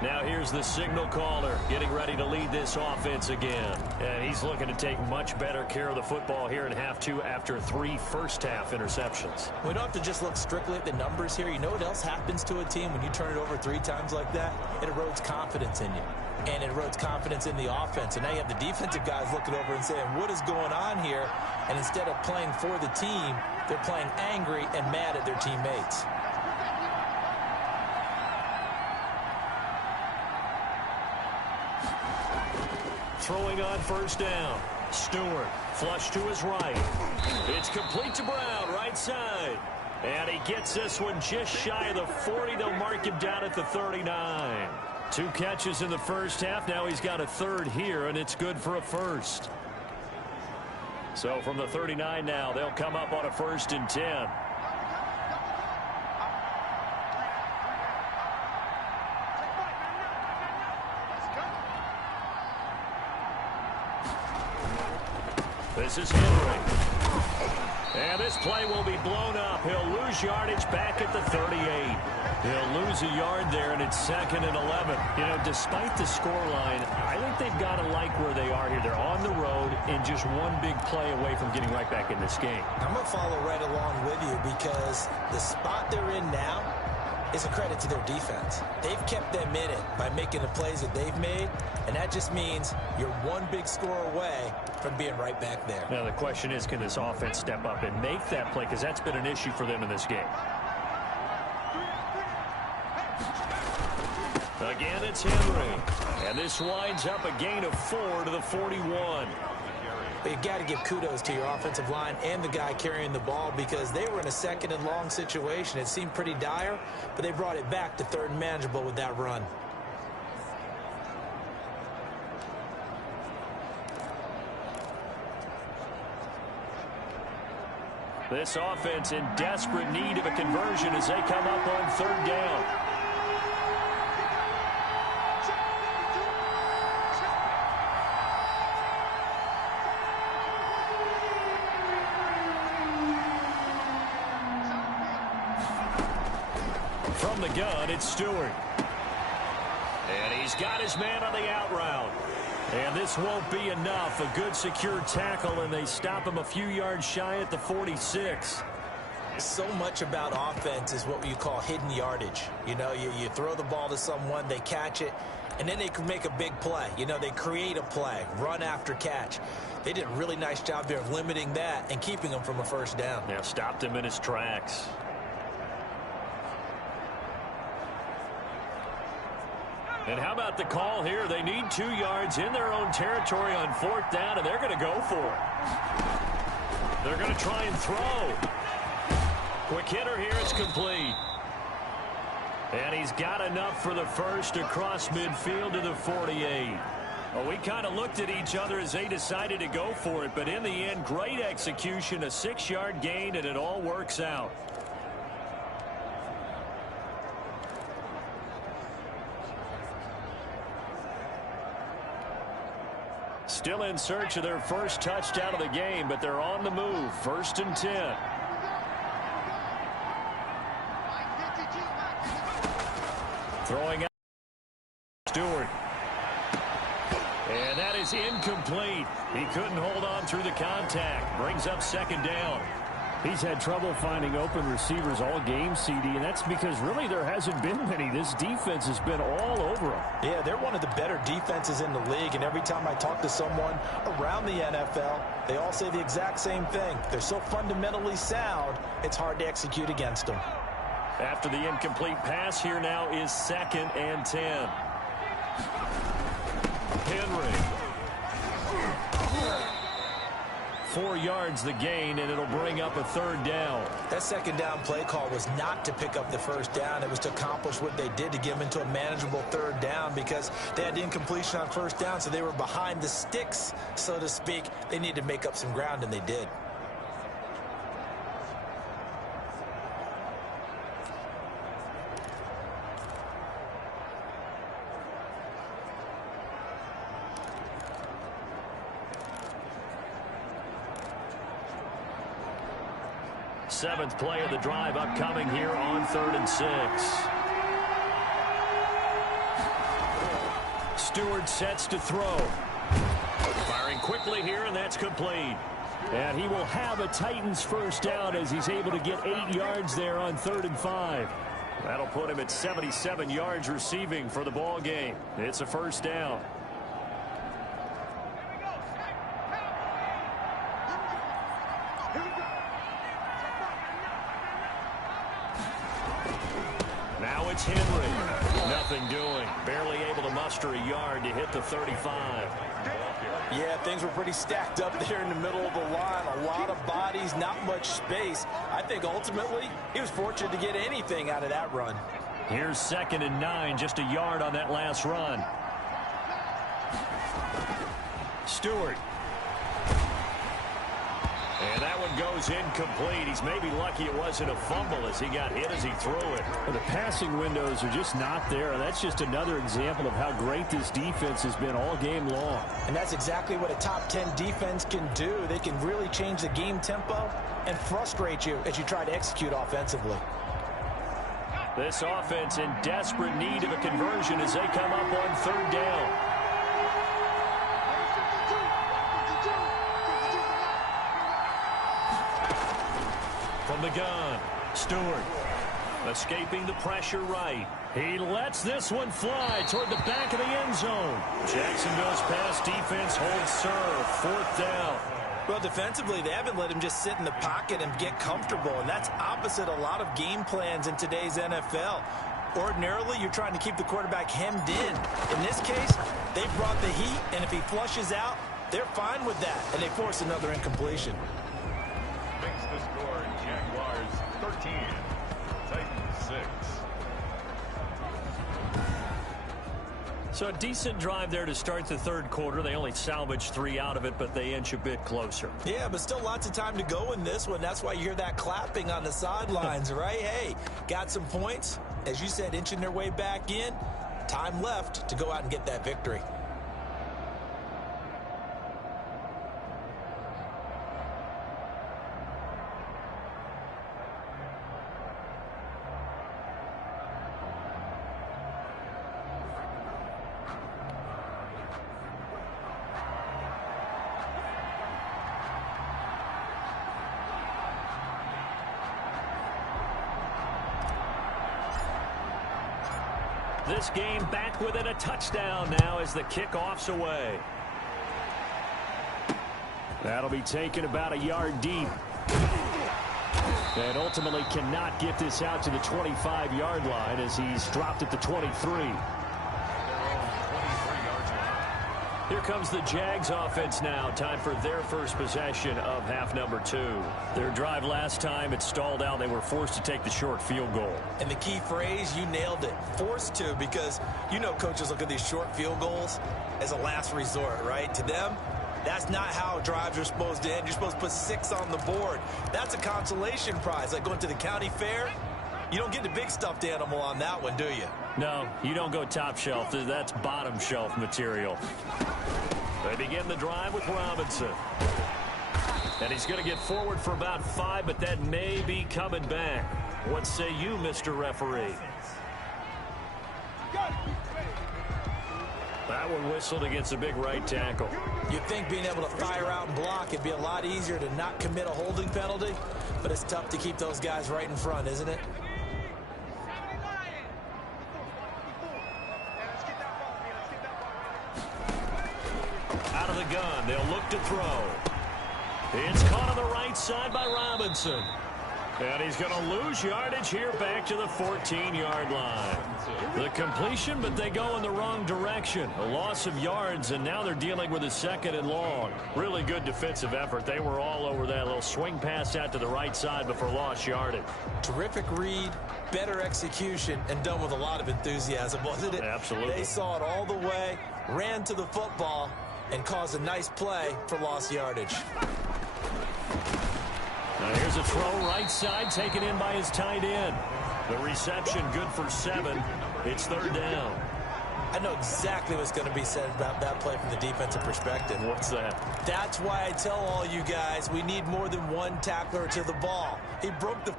Now here's the signal caller getting ready to lead this offense again. And he's looking to take much better care of the football here in half 2 after 3 first-half interceptions. We don't have to just look strictly at the numbers here. You know what else happens to a team when you turn it over 3 times like that? It erodes confidence in you. And it erodes confidence in the offense. And now you have the defensive guys looking over and saying, what is going on here? And instead of playing for the team, they're playing angry and mad at their teammates. Throwing on first down. Stewart, flush to his right. It's complete to Brown, right side. And he gets this one just shy of the 40. They'll mark him down at the 39. 2 catches in the first half. Now he's got a 3rd here, and it's good for a first. So from the 39 now, they'll come up on a 1st and 10. This is Henry. And this play will be blown up. He'll lose yardage back at the 38. He'll lose a yard there, and it's 2nd and 11. You know, despite the scoreline, I think they've got to like where they are here. They're on the road and just one big play away from getting right back in this game. I'm going to follow right along with you because the spot they're in now, is a credit to their defense. They've kept them in it by making the plays that they've made, and that just means you're one big score away from being right back there. Now the question is, can this offense step up and make that play? Because that's been an issue for them in this game. Again, it's Henry. And this winds up a gain of 4 to the 41. But you've got to give kudos to your offensive line and the guy carrying the ball, because they were in a second and long situation. It seemed pretty dire, but they brought it back to third and manageable with that run. This offense in desperate need of a conversion as they come up on third down. From the gun, it's Stewart. And he's got his man on the out route. And this won't be enough. A good secure tackle, and they stop him a few yards shy at the 46. So much about offense is what you call hidden yardage. You know, you throw the ball to someone, they catch it, and then they can make a big play. You know, they create a play, run after catch. They did a really nice job there of limiting that and keeping him from a first down. Yeah, stopped him in his tracks. And how about the call here? They need 2 yards in their own territory on fourth down, and they're going to go for it. They're going to try and throw. Quick hitter here. It's complete. And he's got enough for the first across midfield to the 48. Well, we kind of looked at each other as they decided to go for it, but in the end, great execution, a 6-yard gain, and it all works out. Still in search of their first touchdown of the game, but they're on the move. 1st and 10. Throwing out Stewart. And that is incomplete. He couldn't hold on through the contact. Brings up 2nd down. He's had trouble finding open receivers all game, CD, and that's because really there hasn't been many. This defense has been all over him. Yeah, they're one of the better defenses in the league, and every time I talk to someone around the NFL, they all say the exact same thing. They're so fundamentally sound, it's hard to execute against them. After the incomplete pass, here now is 2nd and 10. Henry. 4 yards the gain, and it'll bring up a 3rd down. That 2nd down play call was not to pick up the first down. It was to accomplish what they did, to get them into a manageable 3rd down, because they had incompletion on first down, so they were behind the sticks, so to speak. They needed to make up some ground, and they did. Seventh play of the drive upcoming here on 3rd and 6. Stewart sets to throw. Firing quickly here, and that's complete. And he will have a Titans first down as he's able to get 8 yards there on 3rd and 5. That'll put him at 77 yards receiving for the ball game. It's a first down. Now it's Henry. Nothing doing. Barely able to muster a yard to hit the 35. Yeah, things were pretty stacked up there in the middle of the line. A lot of bodies, not much space. I think ultimately he was fortunate to get anything out of that run. Here's 2nd and 9, just a yard on that last run. Stewart. And that one goes incomplete. He's maybe lucky it wasn't a fumble as he got hit as he threw it. Well, the passing windows are just not there, and that's just another example of how great this defense has been all game long. And that's exactly what a top 10 defense can do. They can really change the game tempo and frustrate you as you try to execute offensively. This offense in desperate need of a conversion as they come up on 3rd down. From the gun, Stewart. Escaping the pressure right. He lets this one fly toward the back of the end zone. Jacksonville's pass defense holds serve. 4th down. Well, defensively, they haven't let him just sit in the pocket and get comfortable, and that's opposite a lot of game plans in today's NFL. Ordinarily, you're trying to keep the quarterback hemmed in. In this case, they brought the heat, and if he flushes out, they're fine with that, and they force another incompletion. Makes the score Jaguars 13, Titans 6. So a decent drive there to start the 3rd quarter. They only salvaged 3 out of it, but they inch a bit closer. Yeah, but still lots of time to go in this one. That's why you hear that clapping on the sidelines, right? Hey, got some points. As you said, inching their way back in. Time left to go out and get that victory. This game back within a touchdown now as the kickoff's away. That'll be taken about a yard deep. And ultimately cannot get this out to the 25-yard line as he's dropped at the 23. Here comes the Jags offense now. Time for their first possession of half number 2. Their drive last time, it stalled out. They were forced to take the short field goal. And the key phrase, you nailed it, forced to, because you know coaches look at these short field goals as a last resort, right? To them, that's not how drives are supposed to end. You're supposed to put 6 on the board. That's a consolation prize, like going to the county fair. You don't get the big stuffed animal on that one, do you? No, you don't go top shelf. That's bottom shelf material. They begin the drive with Robinson. And he's going to get forward for about 5, but that may be coming back. What say you, Mr. Referee? That one whistled against a big right tackle. You'd think being able to fire out and block, it'd be a lot easier to not commit a holding penalty, but it's tough to keep those guys right in front, isn't it? Out of the gun, they'll look to throw. It's caught on the right side by Robinson. And he's going to lose yardage here back to the 14-yard line. The completion, but they go in the wrong direction. A loss of yards, and now they're dealing with a 2nd and long. Really good defensive effort. They were all over that little swing pass out to the right side before lost yardage. Terrific read, better execution, and done with a lot of enthusiasm, wasn't it? Absolutely. They saw it all the way, ran to the football, and caused a nice play for lost yardage. Now here's a throw right side taken in by his tight end. The reception good for 7. It's 3rd down. I know exactly what's going to be said about that play from the defensive perspective. What's that? That's why I tell all you guys we need more than one tackler to the ball. He broke the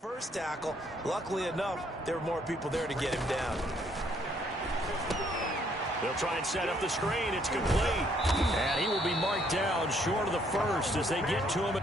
first tackle. Luckily enough, there were more people there to get him down. They'll try and set up the screen. It's complete. And he will be marked down short of the first as they get to him.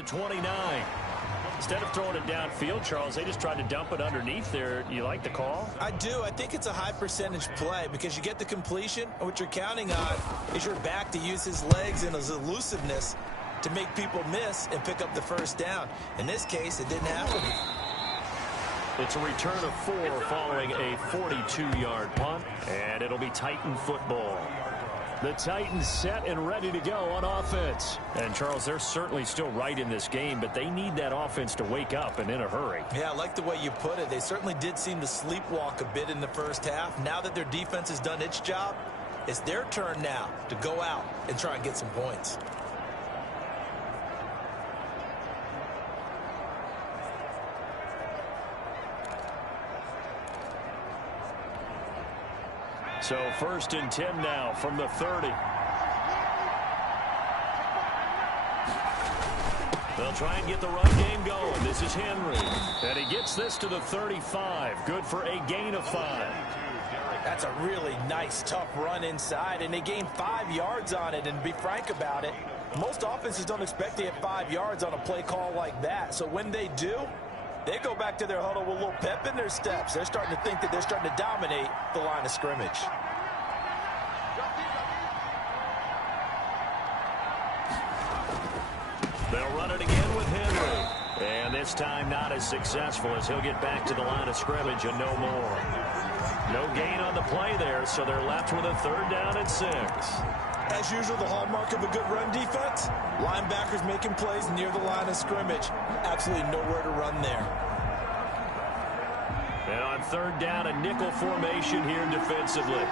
the 29. Instead of throwing it downfield, Charles, they just tried to dump it underneath there. You like the call? I do. I think it's a high percentage play because you get the completion, and what you're counting on is your back to use his legs and his elusiveness to make people miss and pick up the first down. In this case, it didn't happen. It's a return of 4 following a 42-yard punt, and it'll be Titan football. The Titans set and ready to go on offense. And, Charles, they're certainly still right in this game, but they need that offense to wake up and in a hurry. Yeah, I like the way you put it. They certainly did seem to sleepwalk a bit in the first half. Now that their defense has done its job, it's their turn now to go out and try and get some points. So 1st and 10 now from the 30. They'll try and get the run game going. This is Henry. And he gets this to the 35. Good for a gain of 5. That's a really nice, tough run inside, and they gained 5 yards on it. And to be frank about it, most offenses don't expect to get 5 yards on a play call like that. So when they do, they go back to their huddle with a little pep in their steps. They're starting to think that they're starting to dominate the line of scrimmage. They'll run it again with Henry. And this time not as successful as he'll get back to the line of scrimmage and no more. No gain on the play there, so they're left with a 3rd down and 6. As usual, the hallmark of a good run defense, linebackers making plays near the line of scrimmage. Absolutely nowhere to run there. And on 3rd down, a nickel formation here defensively.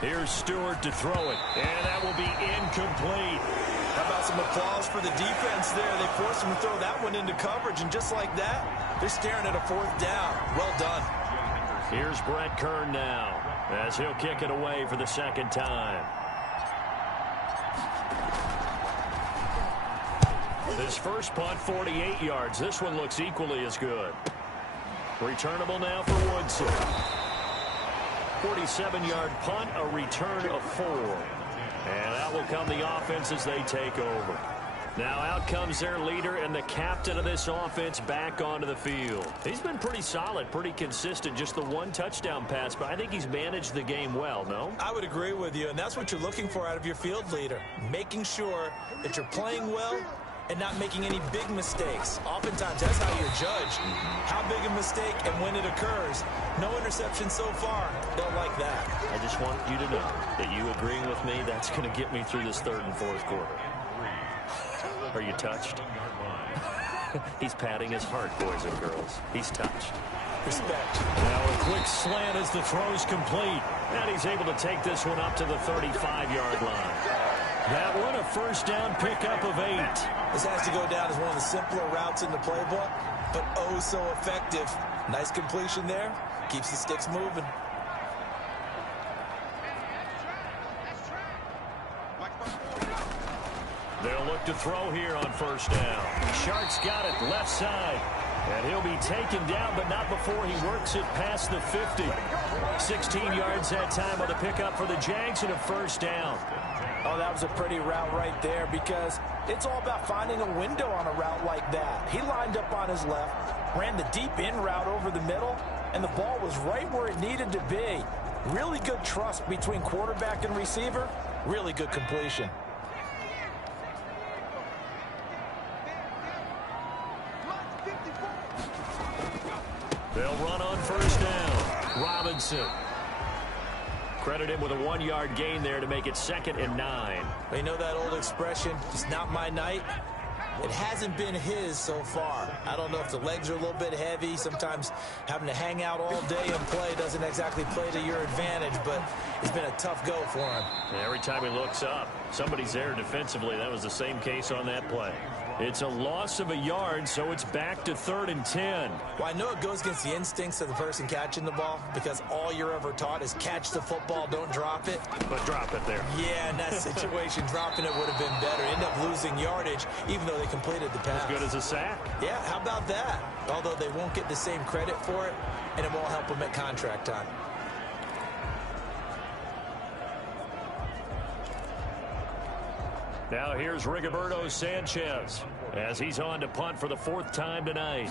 Here's Stewart to throw it, and that will be incomplete. How about some applause for the defense there? They forced him to throw that one into coverage, and just like that, they're staring at a 4th down. Well done. Here's Brett Kern now, as he'll kick it away for the 2nd time. This first punt, 48 yards. This one looks equally as good. Returnable now for Woodson. 47-yard punt, a return of 4. And that will come the offense as they take over. Now out comes their leader and the captain of this offense back onto the field. He's been pretty solid, pretty consistent, just the 1 touchdown pass, but I think he's managed the game well, no? I would agree with you, and that's what you're looking for out of your field leader, making sure that you're playing well and not making any big mistakes. Oftentimes, that's how you're judged. How big a mistake and when it occurs. No interception so far. Don't like that. I just want you to know that you agreeing with me, that's going to get me through this 3rd and 4th quarter. Are you touched? He's patting his heart, boys and girls. He's touched. Respect. Now a quick slant as the throw's complete. And he's able to take this one up to the 35-yard line. That one a 1st down pickup of 8. This has to go down as one of the simpler routes in the playbook, but oh so effective. Nice completion there. Keeps the sticks moving. They'll look to throw here on 1st down. Shark's got it left side. And he'll be taken down, but not before he works it past the 50. 16 yards that time on the pickup for the Jags and a 1st down. Oh, that was a pretty route right there because it's all about finding a window on a route like that. He lined up on his left, ran the deep in route over the middle, and the ball was right where it needed to be. Really good trust between quarterback and receiver. Really good completion. They'll run on 1st down. Robinson. Credit him with a 1-yard gain there to make it 2nd and 9. You know that old expression, it's not my night? It hasn't been his so far. I don't know if the legs are a little bit heavy. Sometimes having to hang out all day and play doesn't exactly play to your advantage, but it's been a tough go for him. Every time he looks up, somebody's there defensively. That was the same case on that play. It's a loss of a yard, so it's back to 3rd and 10. Well, I know it goes against the instincts of the person catching the ball because all you're ever taught is catch the football, don't drop it. But drop it there. Yeah, in that situation, dropping it would have been better. End up losing yardage, even though they completed the pass. As good as a sack. Yeah, how about that? Although they won't get the same credit for it, and it won't help them at contract time. Now here's Rigoberto Sanchez as he's on to punt for the 4th time tonight.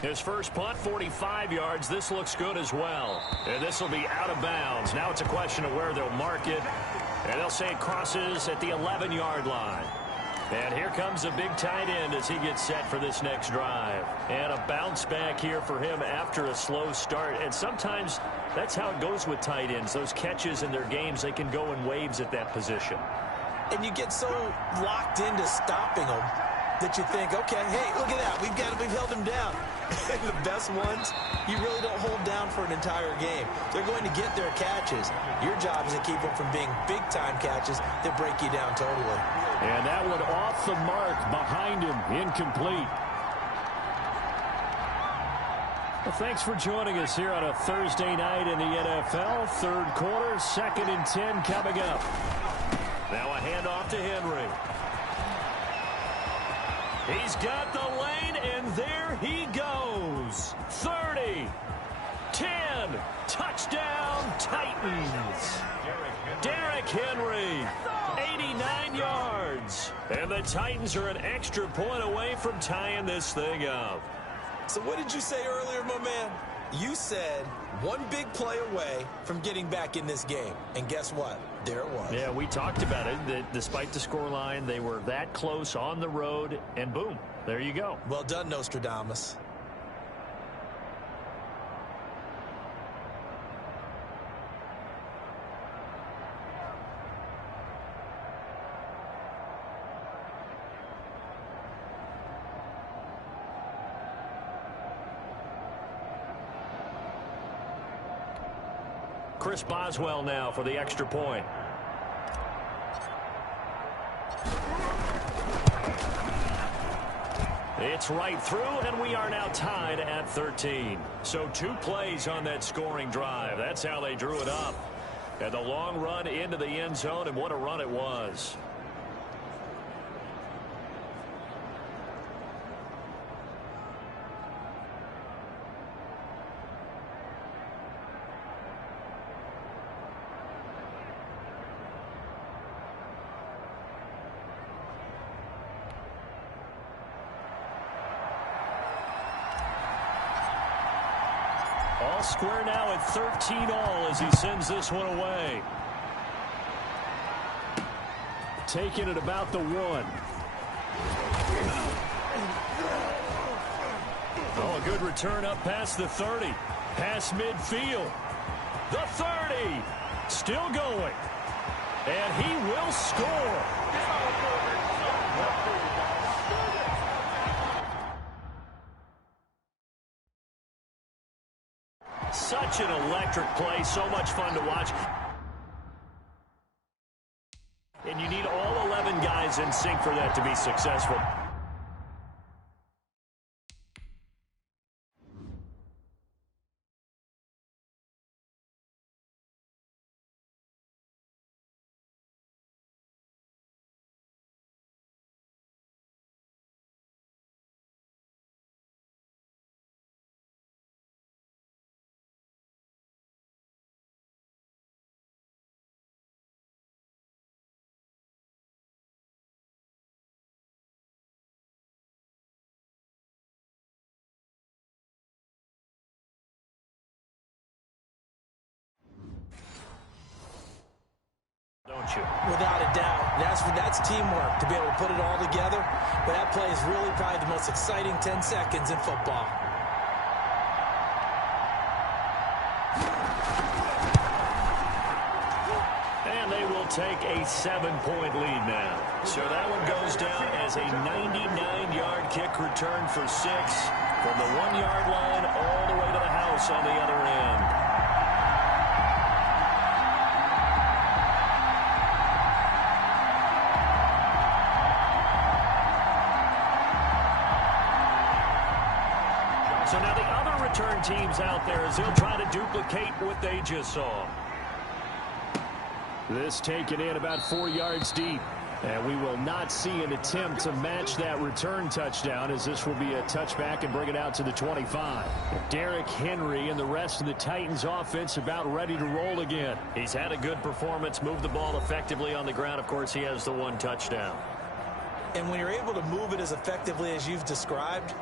His first punt, 45 yards. This looks good as well. And this will be out of bounds. Now it's a question of where they'll mark it. And they'll say it crosses at the 11-yard line. And here comes a big tight end as he gets set for this next drive. And a bounce back here for him after a slow start. And sometimes that's how it goes with tight ends. Those catches in their games, they can go in waves at that position. And you get so locked into stopping them that you think, okay, hey, look at that. We've held him down. And the best ones, you really don't hold down for an entire game. They're going to get their catches. Your job is to keep them from being big-time catches that break you down totally. And that one off the mark behind him, incomplete. Well, thanks for joining us here on a Thursday night in the NFL. 3rd quarter, 2nd and 10 coming up. Now a handoff to Henry. He's got the lane, and there he goes. 30, 10, touchdown Titans. Derrick Henry, 89 yards. And the Titans are an extra point away from tying this thing up. So what did you say earlier, my man? You said one big play away from getting back in this game. And guess what? There it was. Yeah, we talked about it. That despite the scoreline, they were that close on the road, and boom, there you go. Well done, Nostradamus. Chris Boswell now for the extra point. It's right through, and we are now tied at 13. So 2 plays on that scoring drive. That's how they drew it up. And the long run into the end zone, and what a run it was. All square now at 13 all as he sends this one away. Taking it about the 1. Oh, a good return up past the 30. Past midfield. The 30. Still going. And he will score. Such an electric play. So much fun to watch. And you need all 11 guys in sync for that to be successful. Don't you? Without a doubt. That's teamwork to be able to put it all together. But that play is really probably the most exciting 10 seconds in football. And they will take a 7-point lead now. So that one goes down as a 99-yard kick return for 6 from the 1-yard line all the way to the house on the other end. So now the other return teams out there as they'll try to duplicate what they just saw. This taken in about 4 yards deep. And we will not see an attempt to match that return touchdown, as this will be a touchback and bring it out to the 25. Derrick Henry and the rest of the Titans offense about ready to roll again. He's had a good performance, moved the ball effectively on the ground. Of course, he has the 1 touchdown. And when you're able to move it as effectively as you've described,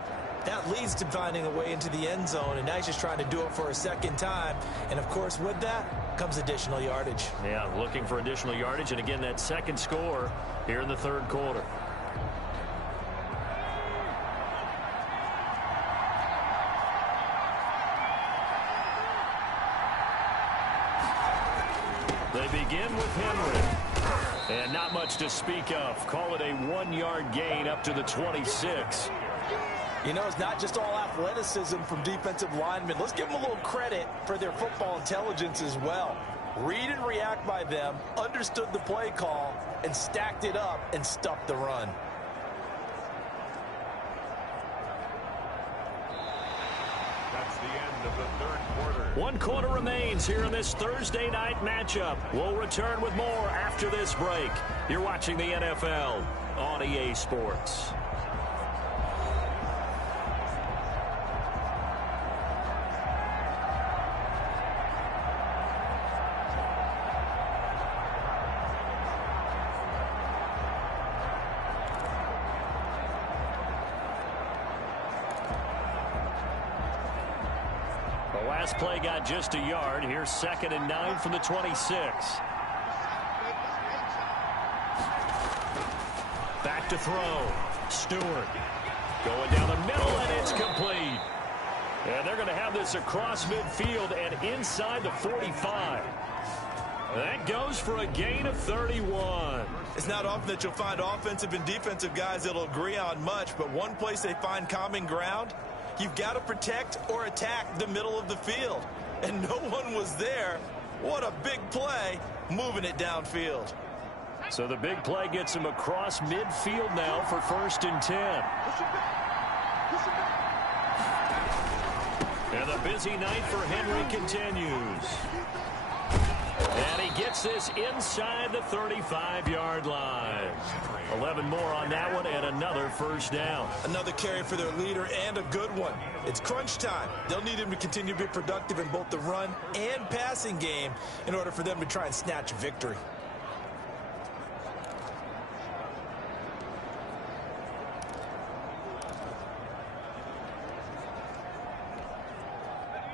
that leads to finding a way into the end zone, and now he's just trying to do it for a second time. And, of course, with that comes additional yardage. Yeah, looking for additional yardage, and again, that second score here in the third quarter. They begin with Henry. And not much to speak of. Call it a 1-yard gain up to the 26. You know, it's not just all athleticism from defensive linemen. Let's give them a little credit for their football intelligence as well. Read and react by them, understood the play call, and stacked it up and stuffed the run. That's the end of the third quarter. 1 quarter remains here in this Thursday night matchup. We'll return with more after this break. You're watching the NFL on EA Sports. Last play got just a yard. Here's 2nd and 9 from the 26. Back to throw. Stewart going down the middle, and it's complete. And they're going to have this across midfield and inside the 45. That goes for a gain of 31. It's not often that you'll find offensive and defensive guys that'll agree on much, but one place they find common ground, you've got to protect or attack the middle of the field. And no one was there. What a big play, moving it downfield. So the big play gets him across midfield now for 1st and 10. And the busy night for Henry continues. And he gets this inside the 35-yard line. 11 more on that one and another first down. Another carry for their leader and a good one. It's crunch time. They'll need him to continue to be productive in both the run and passing game in order for them to try and snatch a victory.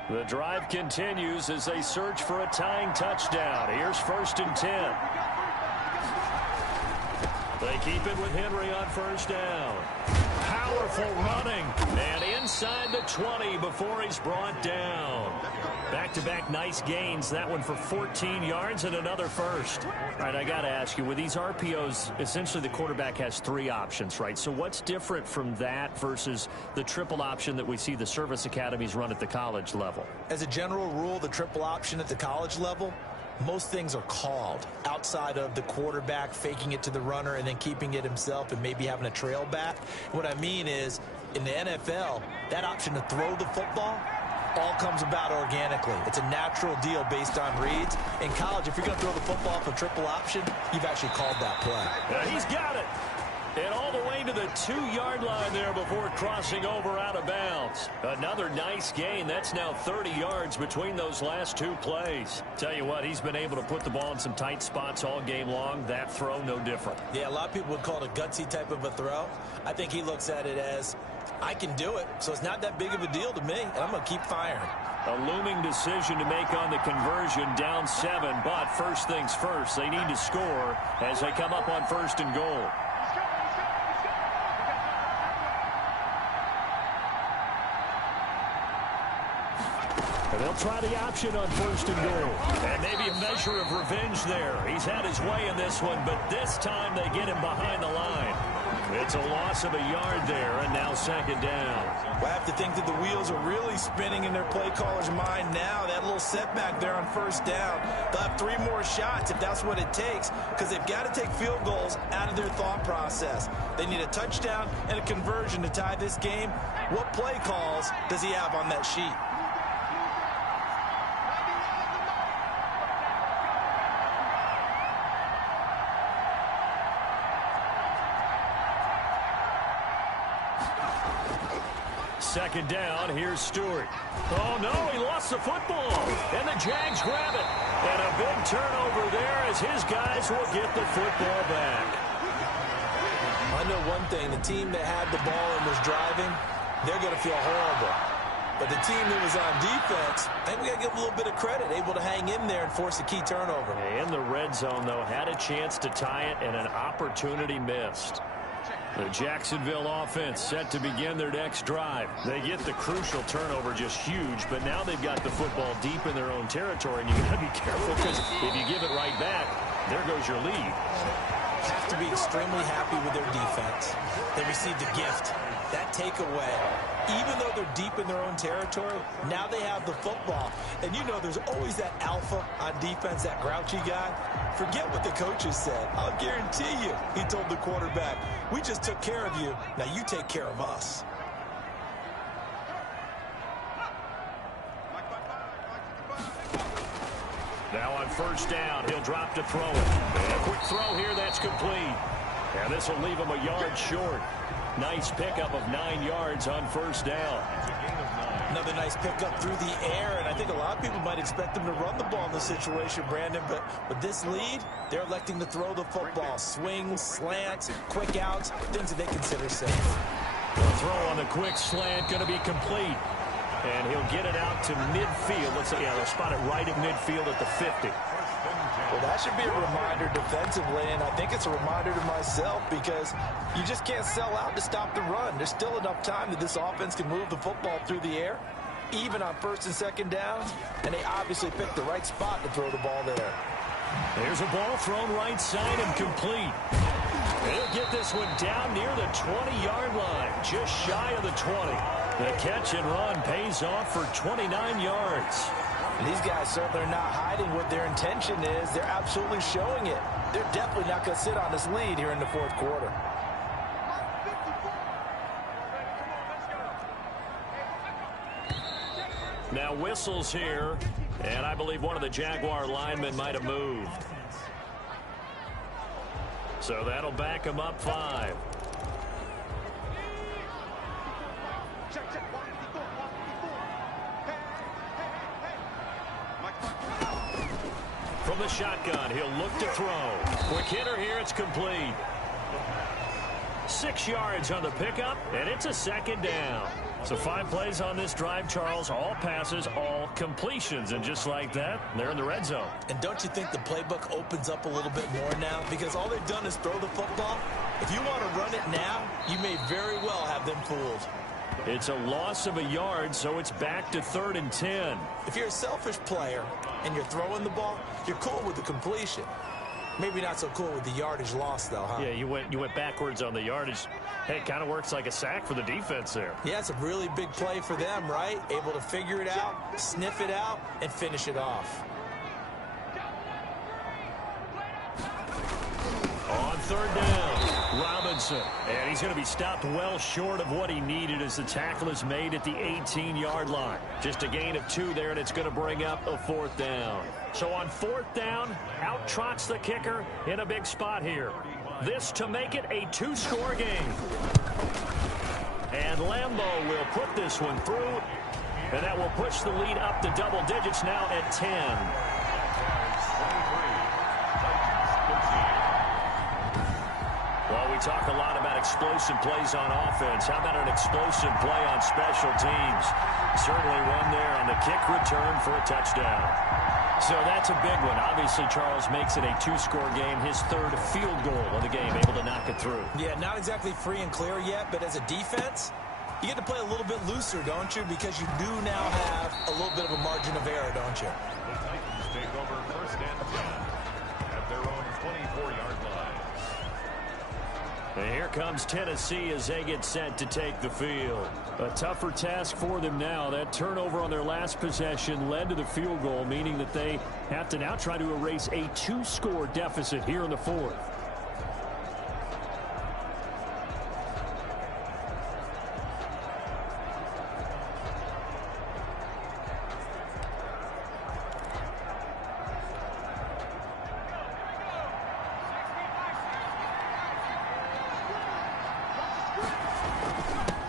The drive continues as they search for a tying touchdown. Here's 1st and 10. They keep it with Henry on 1st down. Powerful running. And inside the 20 before he's brought down. Back-to-back nice gains. That one for 14 yards and another first. All right, I got to ask you, with these RPOs, essentially the quarterback has 3 options, right? So what's different from that versus the triple option that we see the service academies run at the college level? As a general rule, the triple option at the college level, most things are called outside of the quarterback faking it to the runner and then keeping it himself and maybe having a trail back. What I mean is, in the NFL, that option to throw the football all comes about organically. It's a natural deal based on reads. In college, if you're going to throw the football for triple option, you've actually called that play. And he's got it. And all the way to the 2-yard line there before crossing over out of bounds. Another nice gain. That's now 30 yards between those last 2 plays. Tell you what, he's been able to put the ball in some tight spots all game long. That throw, no different. Yeah, a lot of people would call it a gutsy type of a throw. I think he looks at it as, I can do it, so it's not that big of a deal to me, and I'm going to keep firing. A looming decision to make on the conversion, down 7, but first things first, they need to score as they come up on 1st and goal. And they'll try the option on 1st and goal. And maybe a measure of revenge there. He's had his way in this one, but this time they get him behind the line. It's a loss of a yard there, and now second down. Well, I have to think that the wheels are really spinning in their play caller's mind now. That little setback there on first down. They'll have 3 more shots if that's what it takes, because they've got to take field goals out of their thought process. They need a touchdown and a conversion to tie this game. What play calls does he have on that sheet? Second down, here's Stewart. Oh, no, he lost the football. And the Jags grab it. And a big turnover there as his guys will get the football back. I know one thing. The team that had the ball and was driving, they're going to feel horrible. But the team that was on defense, I think we got to give them a little bit of credit, able to hang in there and force a key turnover. In the red zone, though, had a chance to tie it and an opportunity missed. The Jacksonville offense set to begin their next drive. They get the crucial turnover, just huge, but now they've got the football deep in their own territory, and you got to be careful because if you give it right back, there goes your lead. Have to be extremely happy with their defense. They received a gift. That takeaway, even though they're deep in their own territory, now they have the football. And you know there's always that alpha on defense, that grouchy guy. Forget what the coaches said. I'll guarantee you, he told the quarterback, we just took care of you. Now you take care of us. Now on first down, he'll drop to throw it. And a quick throw here, that's complete. And this will leave him a yard short. Nice pickup of 9 yards on first down. Another nice pickup through the air, and I think a lot of people might expect them to run the ball in this situation, Brandon, but with this lead, they're electing to throw the football. Swings, slants, quick outs, things that they consider safe. The throw on the quick slant going to be complete. And he'll get it out to midfield. Let's say, yeah, they'll spot it right at midfield at the 50. Well, that should be a reminder defensively, and I think it's a reminder to myself because you just can't sell out to stop the run. There's still enough time that this offense can move the football through the air, even on first and second downs, and they obviously picked the right spot to throw the ball there. There's a ball thrown right side and complete. They'll get this one down near the 20-yard line, just shy of the 20. The catch and run pays off for 29 yards. And these guys certainly are not hiding what their intention is. They're absolutely showing it. They're definitely not going to sit on this lead here in the fourth quarter. Now whistles here, and I believe one of the Jaguar linemen might have moved. So that'll back him up 5. From the shotgun, he'll look to throw. Quick hitter here, it's complete. 6 yards on the pickup, and it's a second down. So 5 plays on this drive, Charles. All passes, all completions. And just like that, they're in the red zone. And don't you think the playbook opens up a little bit more now? Because all they've done is throw the football. If you want to run it now, you may very well have them fooled. It's a loss of a yard, so it's back to 3rd and 10. If you're a selfish player and you're throwing the ball, you're cool with the completion. Maybe not so cool with the yardage loss, though, huh? Yeah, you went backwards on the yardage. Hey, it kind of works like a sack for the defense there. Yeah, it's a really big play for them, right? Able to figure it out, sniff it out, and finish it off. On 3rd down, Robinson. And he's going to be stopped well short of what he needed as the tackle is made at the 18-yard line. Just a gain of 2 there, and it's going to bring up a 4th down. So on 4th down, out trots the kicker in a big spot here. This to make it a 2-score game. And Lambeau will put this one through, and that will push the lead up to double digits now at 10. Well, we talk a lot about explosive plays on offense. How about an explosive play on special teams? Certainly one there on the kick return for a touchdown. So that's a big one. Obviously, Charles makes it a 2-score game, his 3rd field goal of the game, able to knock it through. Yeah, not exactly free and clear yet, but as a defense, you get to play a little bit looser, don't you? Because you do now have a little bit of a margin of error, don't you? The Titans take over 1st and 10 at their own 24-yard line. And here comes Tennessee as they get set to take the field. A tougher task for them now. That turnover on their last possession led to the field goal, meaning that they have to now try to erase a 2-score deficit here in the fourth.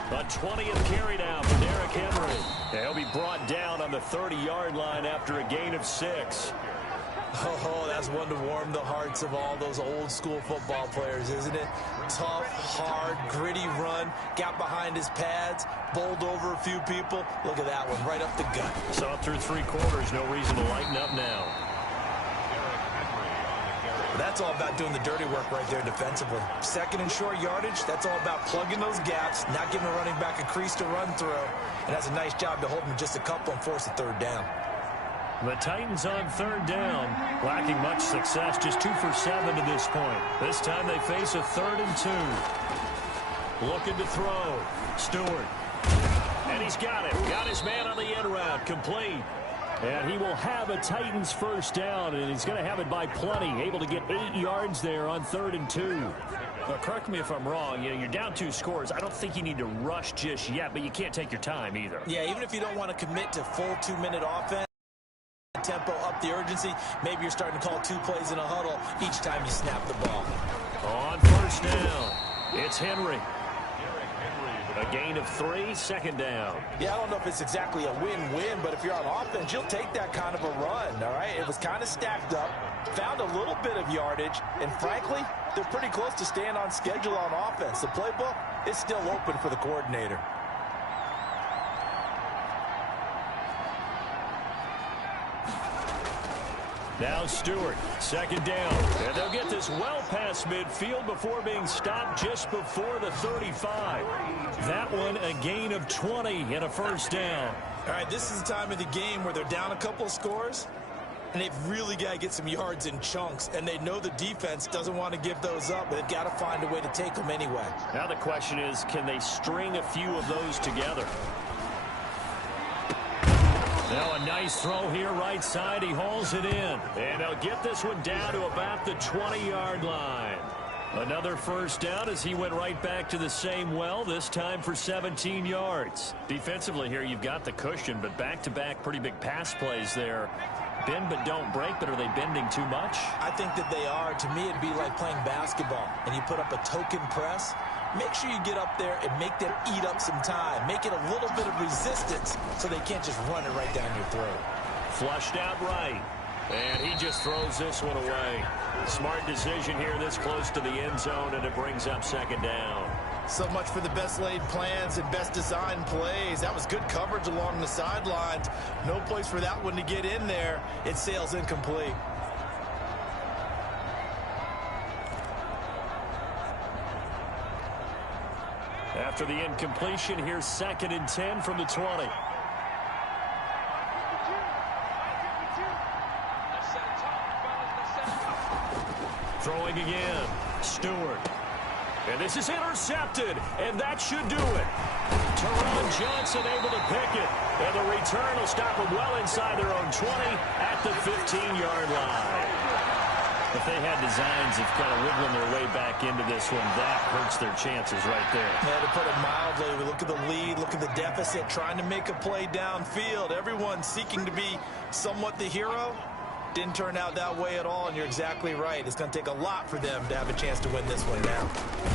A 20th carry down for Derrick Henry. He'll be brought down on the 30-yard line after a gain of 6. Oh, that's one to warm the hearts of all those old-school football players, isn't it? Tough, hard, gritty run, got behind his pads, bowled over a few people. Look at that one, right up the gut. Saw through 3 quarters, no reason to lighten up now. That's all about doing the dirty work right there defensively. Second and short yardage, that's all about plugging those gaps, not giving a running back a crease to run through. And that's a nice job to hold him just a couple and force a third down. The Titans on third down, lacking much success, just 2 for 7 to this point. This time they face a 3rd and 2. Looking to throw. Stewart. And he's got it. Got his man on the end route. Complete. And he will have a Titans first down, and he's going to have it by plenty. Able to get 8 yards there on 3rd and 2. Well, correct me if I'm wrong. You know, you're down 2 scores. I don't think you need to rush just yet, but you can't take your time either. Yeah, even if you don't want to commit to full 2-minute offense, tempo up the urgency, maybe you're starting to call 2 plays in a huddle each time you snap the ball. On first down, it's Henry. A gain of 3, second down. Yeah, I don't know if it's exactly a win-win, but if you're on offense, you'll take that kind of a run, all right? It was kind of stacked up, found a little bit of yardage, and frankly, they're pretty close to staying on schedule on offense. The playbook is still open for the coordinator. Now Stewart, second down. And they'll get this well past midfield before being stopped just before the 35. That one a gain of 20 and a first down. All right, this is the time of the game where they're down a couple of scores, and they've really got to get some yards in chunks, and they know the defense doesn't want to give those up, but they've got to find a way to take them anyway. Now the question is, can they string a few of those together? Now a nice throw here right side. He hauls it in. And they'll get this one down to about the 20-yard line. Another first down as he went right back to the same well, this time for 17 yards. Defensively here, you've got the cushion, but back-to-back pretty big pass plays there. Bend but don't break, but are they bending too much? I think that they are. To me, it'd be like playing basketball, and you put up a token press. Make sure you get up there and make them eat up some time. Make it a little bit of resistance so they can't just run it right down your throat. Flushed out right. And he just throws this one away. Smart decision here this close to the end zone, and it brings up second down. So much for the best laid plans and best designed plays. That was good coverage along the sidelines. No place for that one to get in there. It sails incomplete. After the incompletion, here's 2nd and 10 from the 20. Throwing again. Stewart. And this is intercepted, and that should do it. Teron Johnson able to pick it. And the return will stop them well inside their own 20 at the 15-yard line. If they had designs of kind of wiggling their way back into this one, that hurts their chances right there. Yeah, to put it mildly, we look at the lead, look at the deficit, trying to make a play downfield. Everyone seeking to be somewhat the hero. Didn't turn out that way at all, and you're exactly right. It's going to take a lot for them to have a chance to win this one now.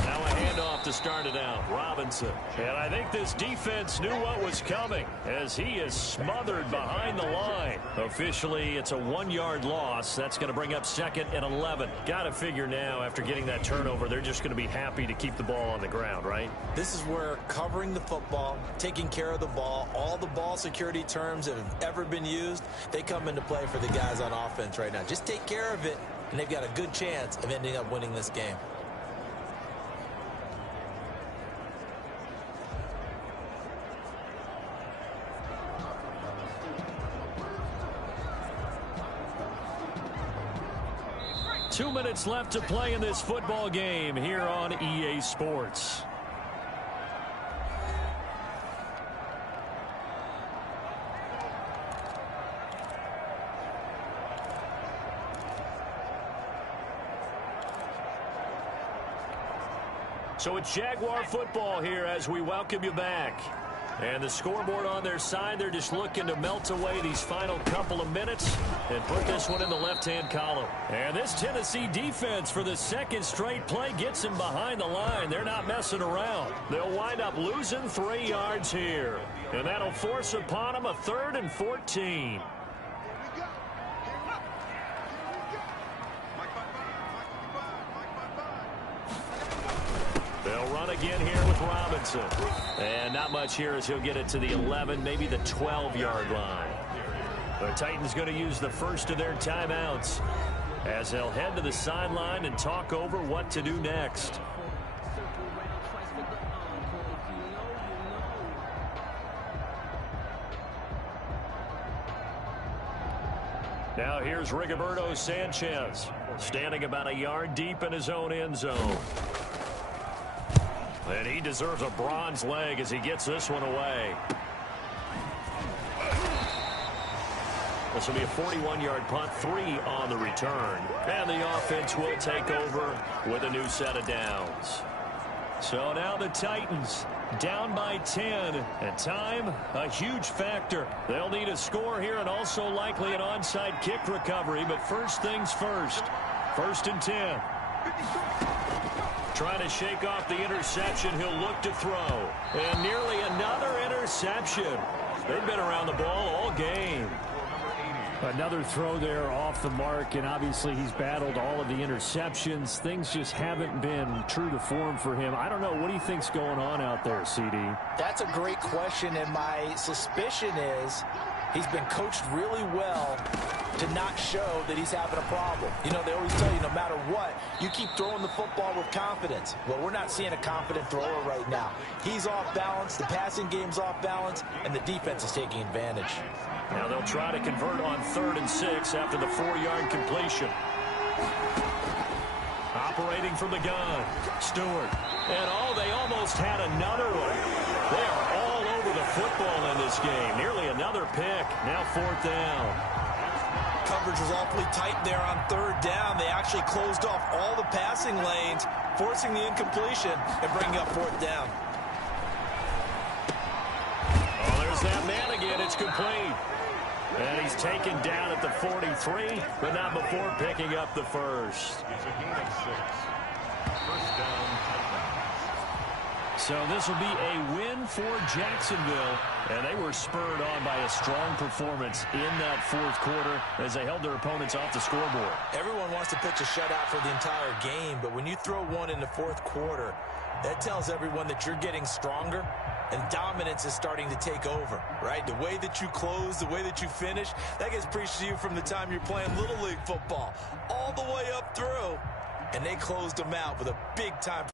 Now a handoff to start it out. Robinson. And I think this defense knew what was coming as he is smothered behind the line. Officially, it's a 1-yard loss. That's going to bring up 2nd and 11. Got to figure now, after getting that turnover, they're just going to be happy to keep the ball on the ground, right? This is where covering the football, taking care of the ball, all the ball security terms that have ever been used, they come into play for the guys on offense right now. Just take care of it, and they've got a good chance of ending up winning this game. 2 minutes left to play in this football game here on EA Sports. So it's Jaguar football here as we welcome you back. And the scoreboard on their side, they're just looking to melt away these final couple of minutes and put this one in the left-hand column. And this Tennessee defense for the second straight play gets them behind the line. They're not messing around. They'll wind up losing 3 yards here. And that'll force upon them a 3rd and 14. They'll run again here with Robinson. And not much here as he'll get it to the 11, maybe the 12-yard line. The Titans going to use the first of their timeouts as they'll head to the sideline and talk over what to do next. Now here's Rigoberto Sanchez, standing about a yard deep in his own end zone. And he deserves a bronze leg as he gets this one away. This will be a 41-yard punt, 3 on the return. And the offense will take over with a new set of downs. So now the Titans down by 10. And time, a huge factor. They'll need a score here and also likely an onside kick recovery. But first things first. 1st and 10. Trying to shake off the interception. He'll look to throw. And nearly another interception. They've been around the ball all game. Another throw there off the mark, and obviously he's battled all of the interceptions. Things just haven't been true to form for him. I don't know. What do you think's going on out there, CD? That's a great question, and my suspicion is he's been coached really well to not show that he's having a problem. You know, they always tell you no matter what, you keep throwing the football with confidence. Well, we're not seeing a confident thrower right now. He's off balance, the passing game's off balance, and the defense is taking advantage. Now they'll try to convert on 3rd and 6 after the 4-yard completion. Operating from the gun, Stewart. And they almost had another one. They are all over the football in this game. Nearly another pick. Now 4th down. Coverage was awfully tight there on 3rd down. They actually closed off all the passing lanes, forcing the incompletion and bringing up 4th down. Oh, there's that man again. It's complete. And he's taken down at the 43, but not before picking up the first. It's a gain of 6. 1st down. So this will be a win for Jacksonville, and they were spurred on by a strong performance in that 4th quarter as they held their opponents off the scoreboard. Everyone wants to pitch a shutout for the entire game, but when you throw one in the 4th quarter, that tells everyone that you're getting stronger and dominance is starting to take over, right? The way that you close, the way that you finish, that gets preached to you from the time you're playing Little League football all the way up through. And they closed them out with a big-time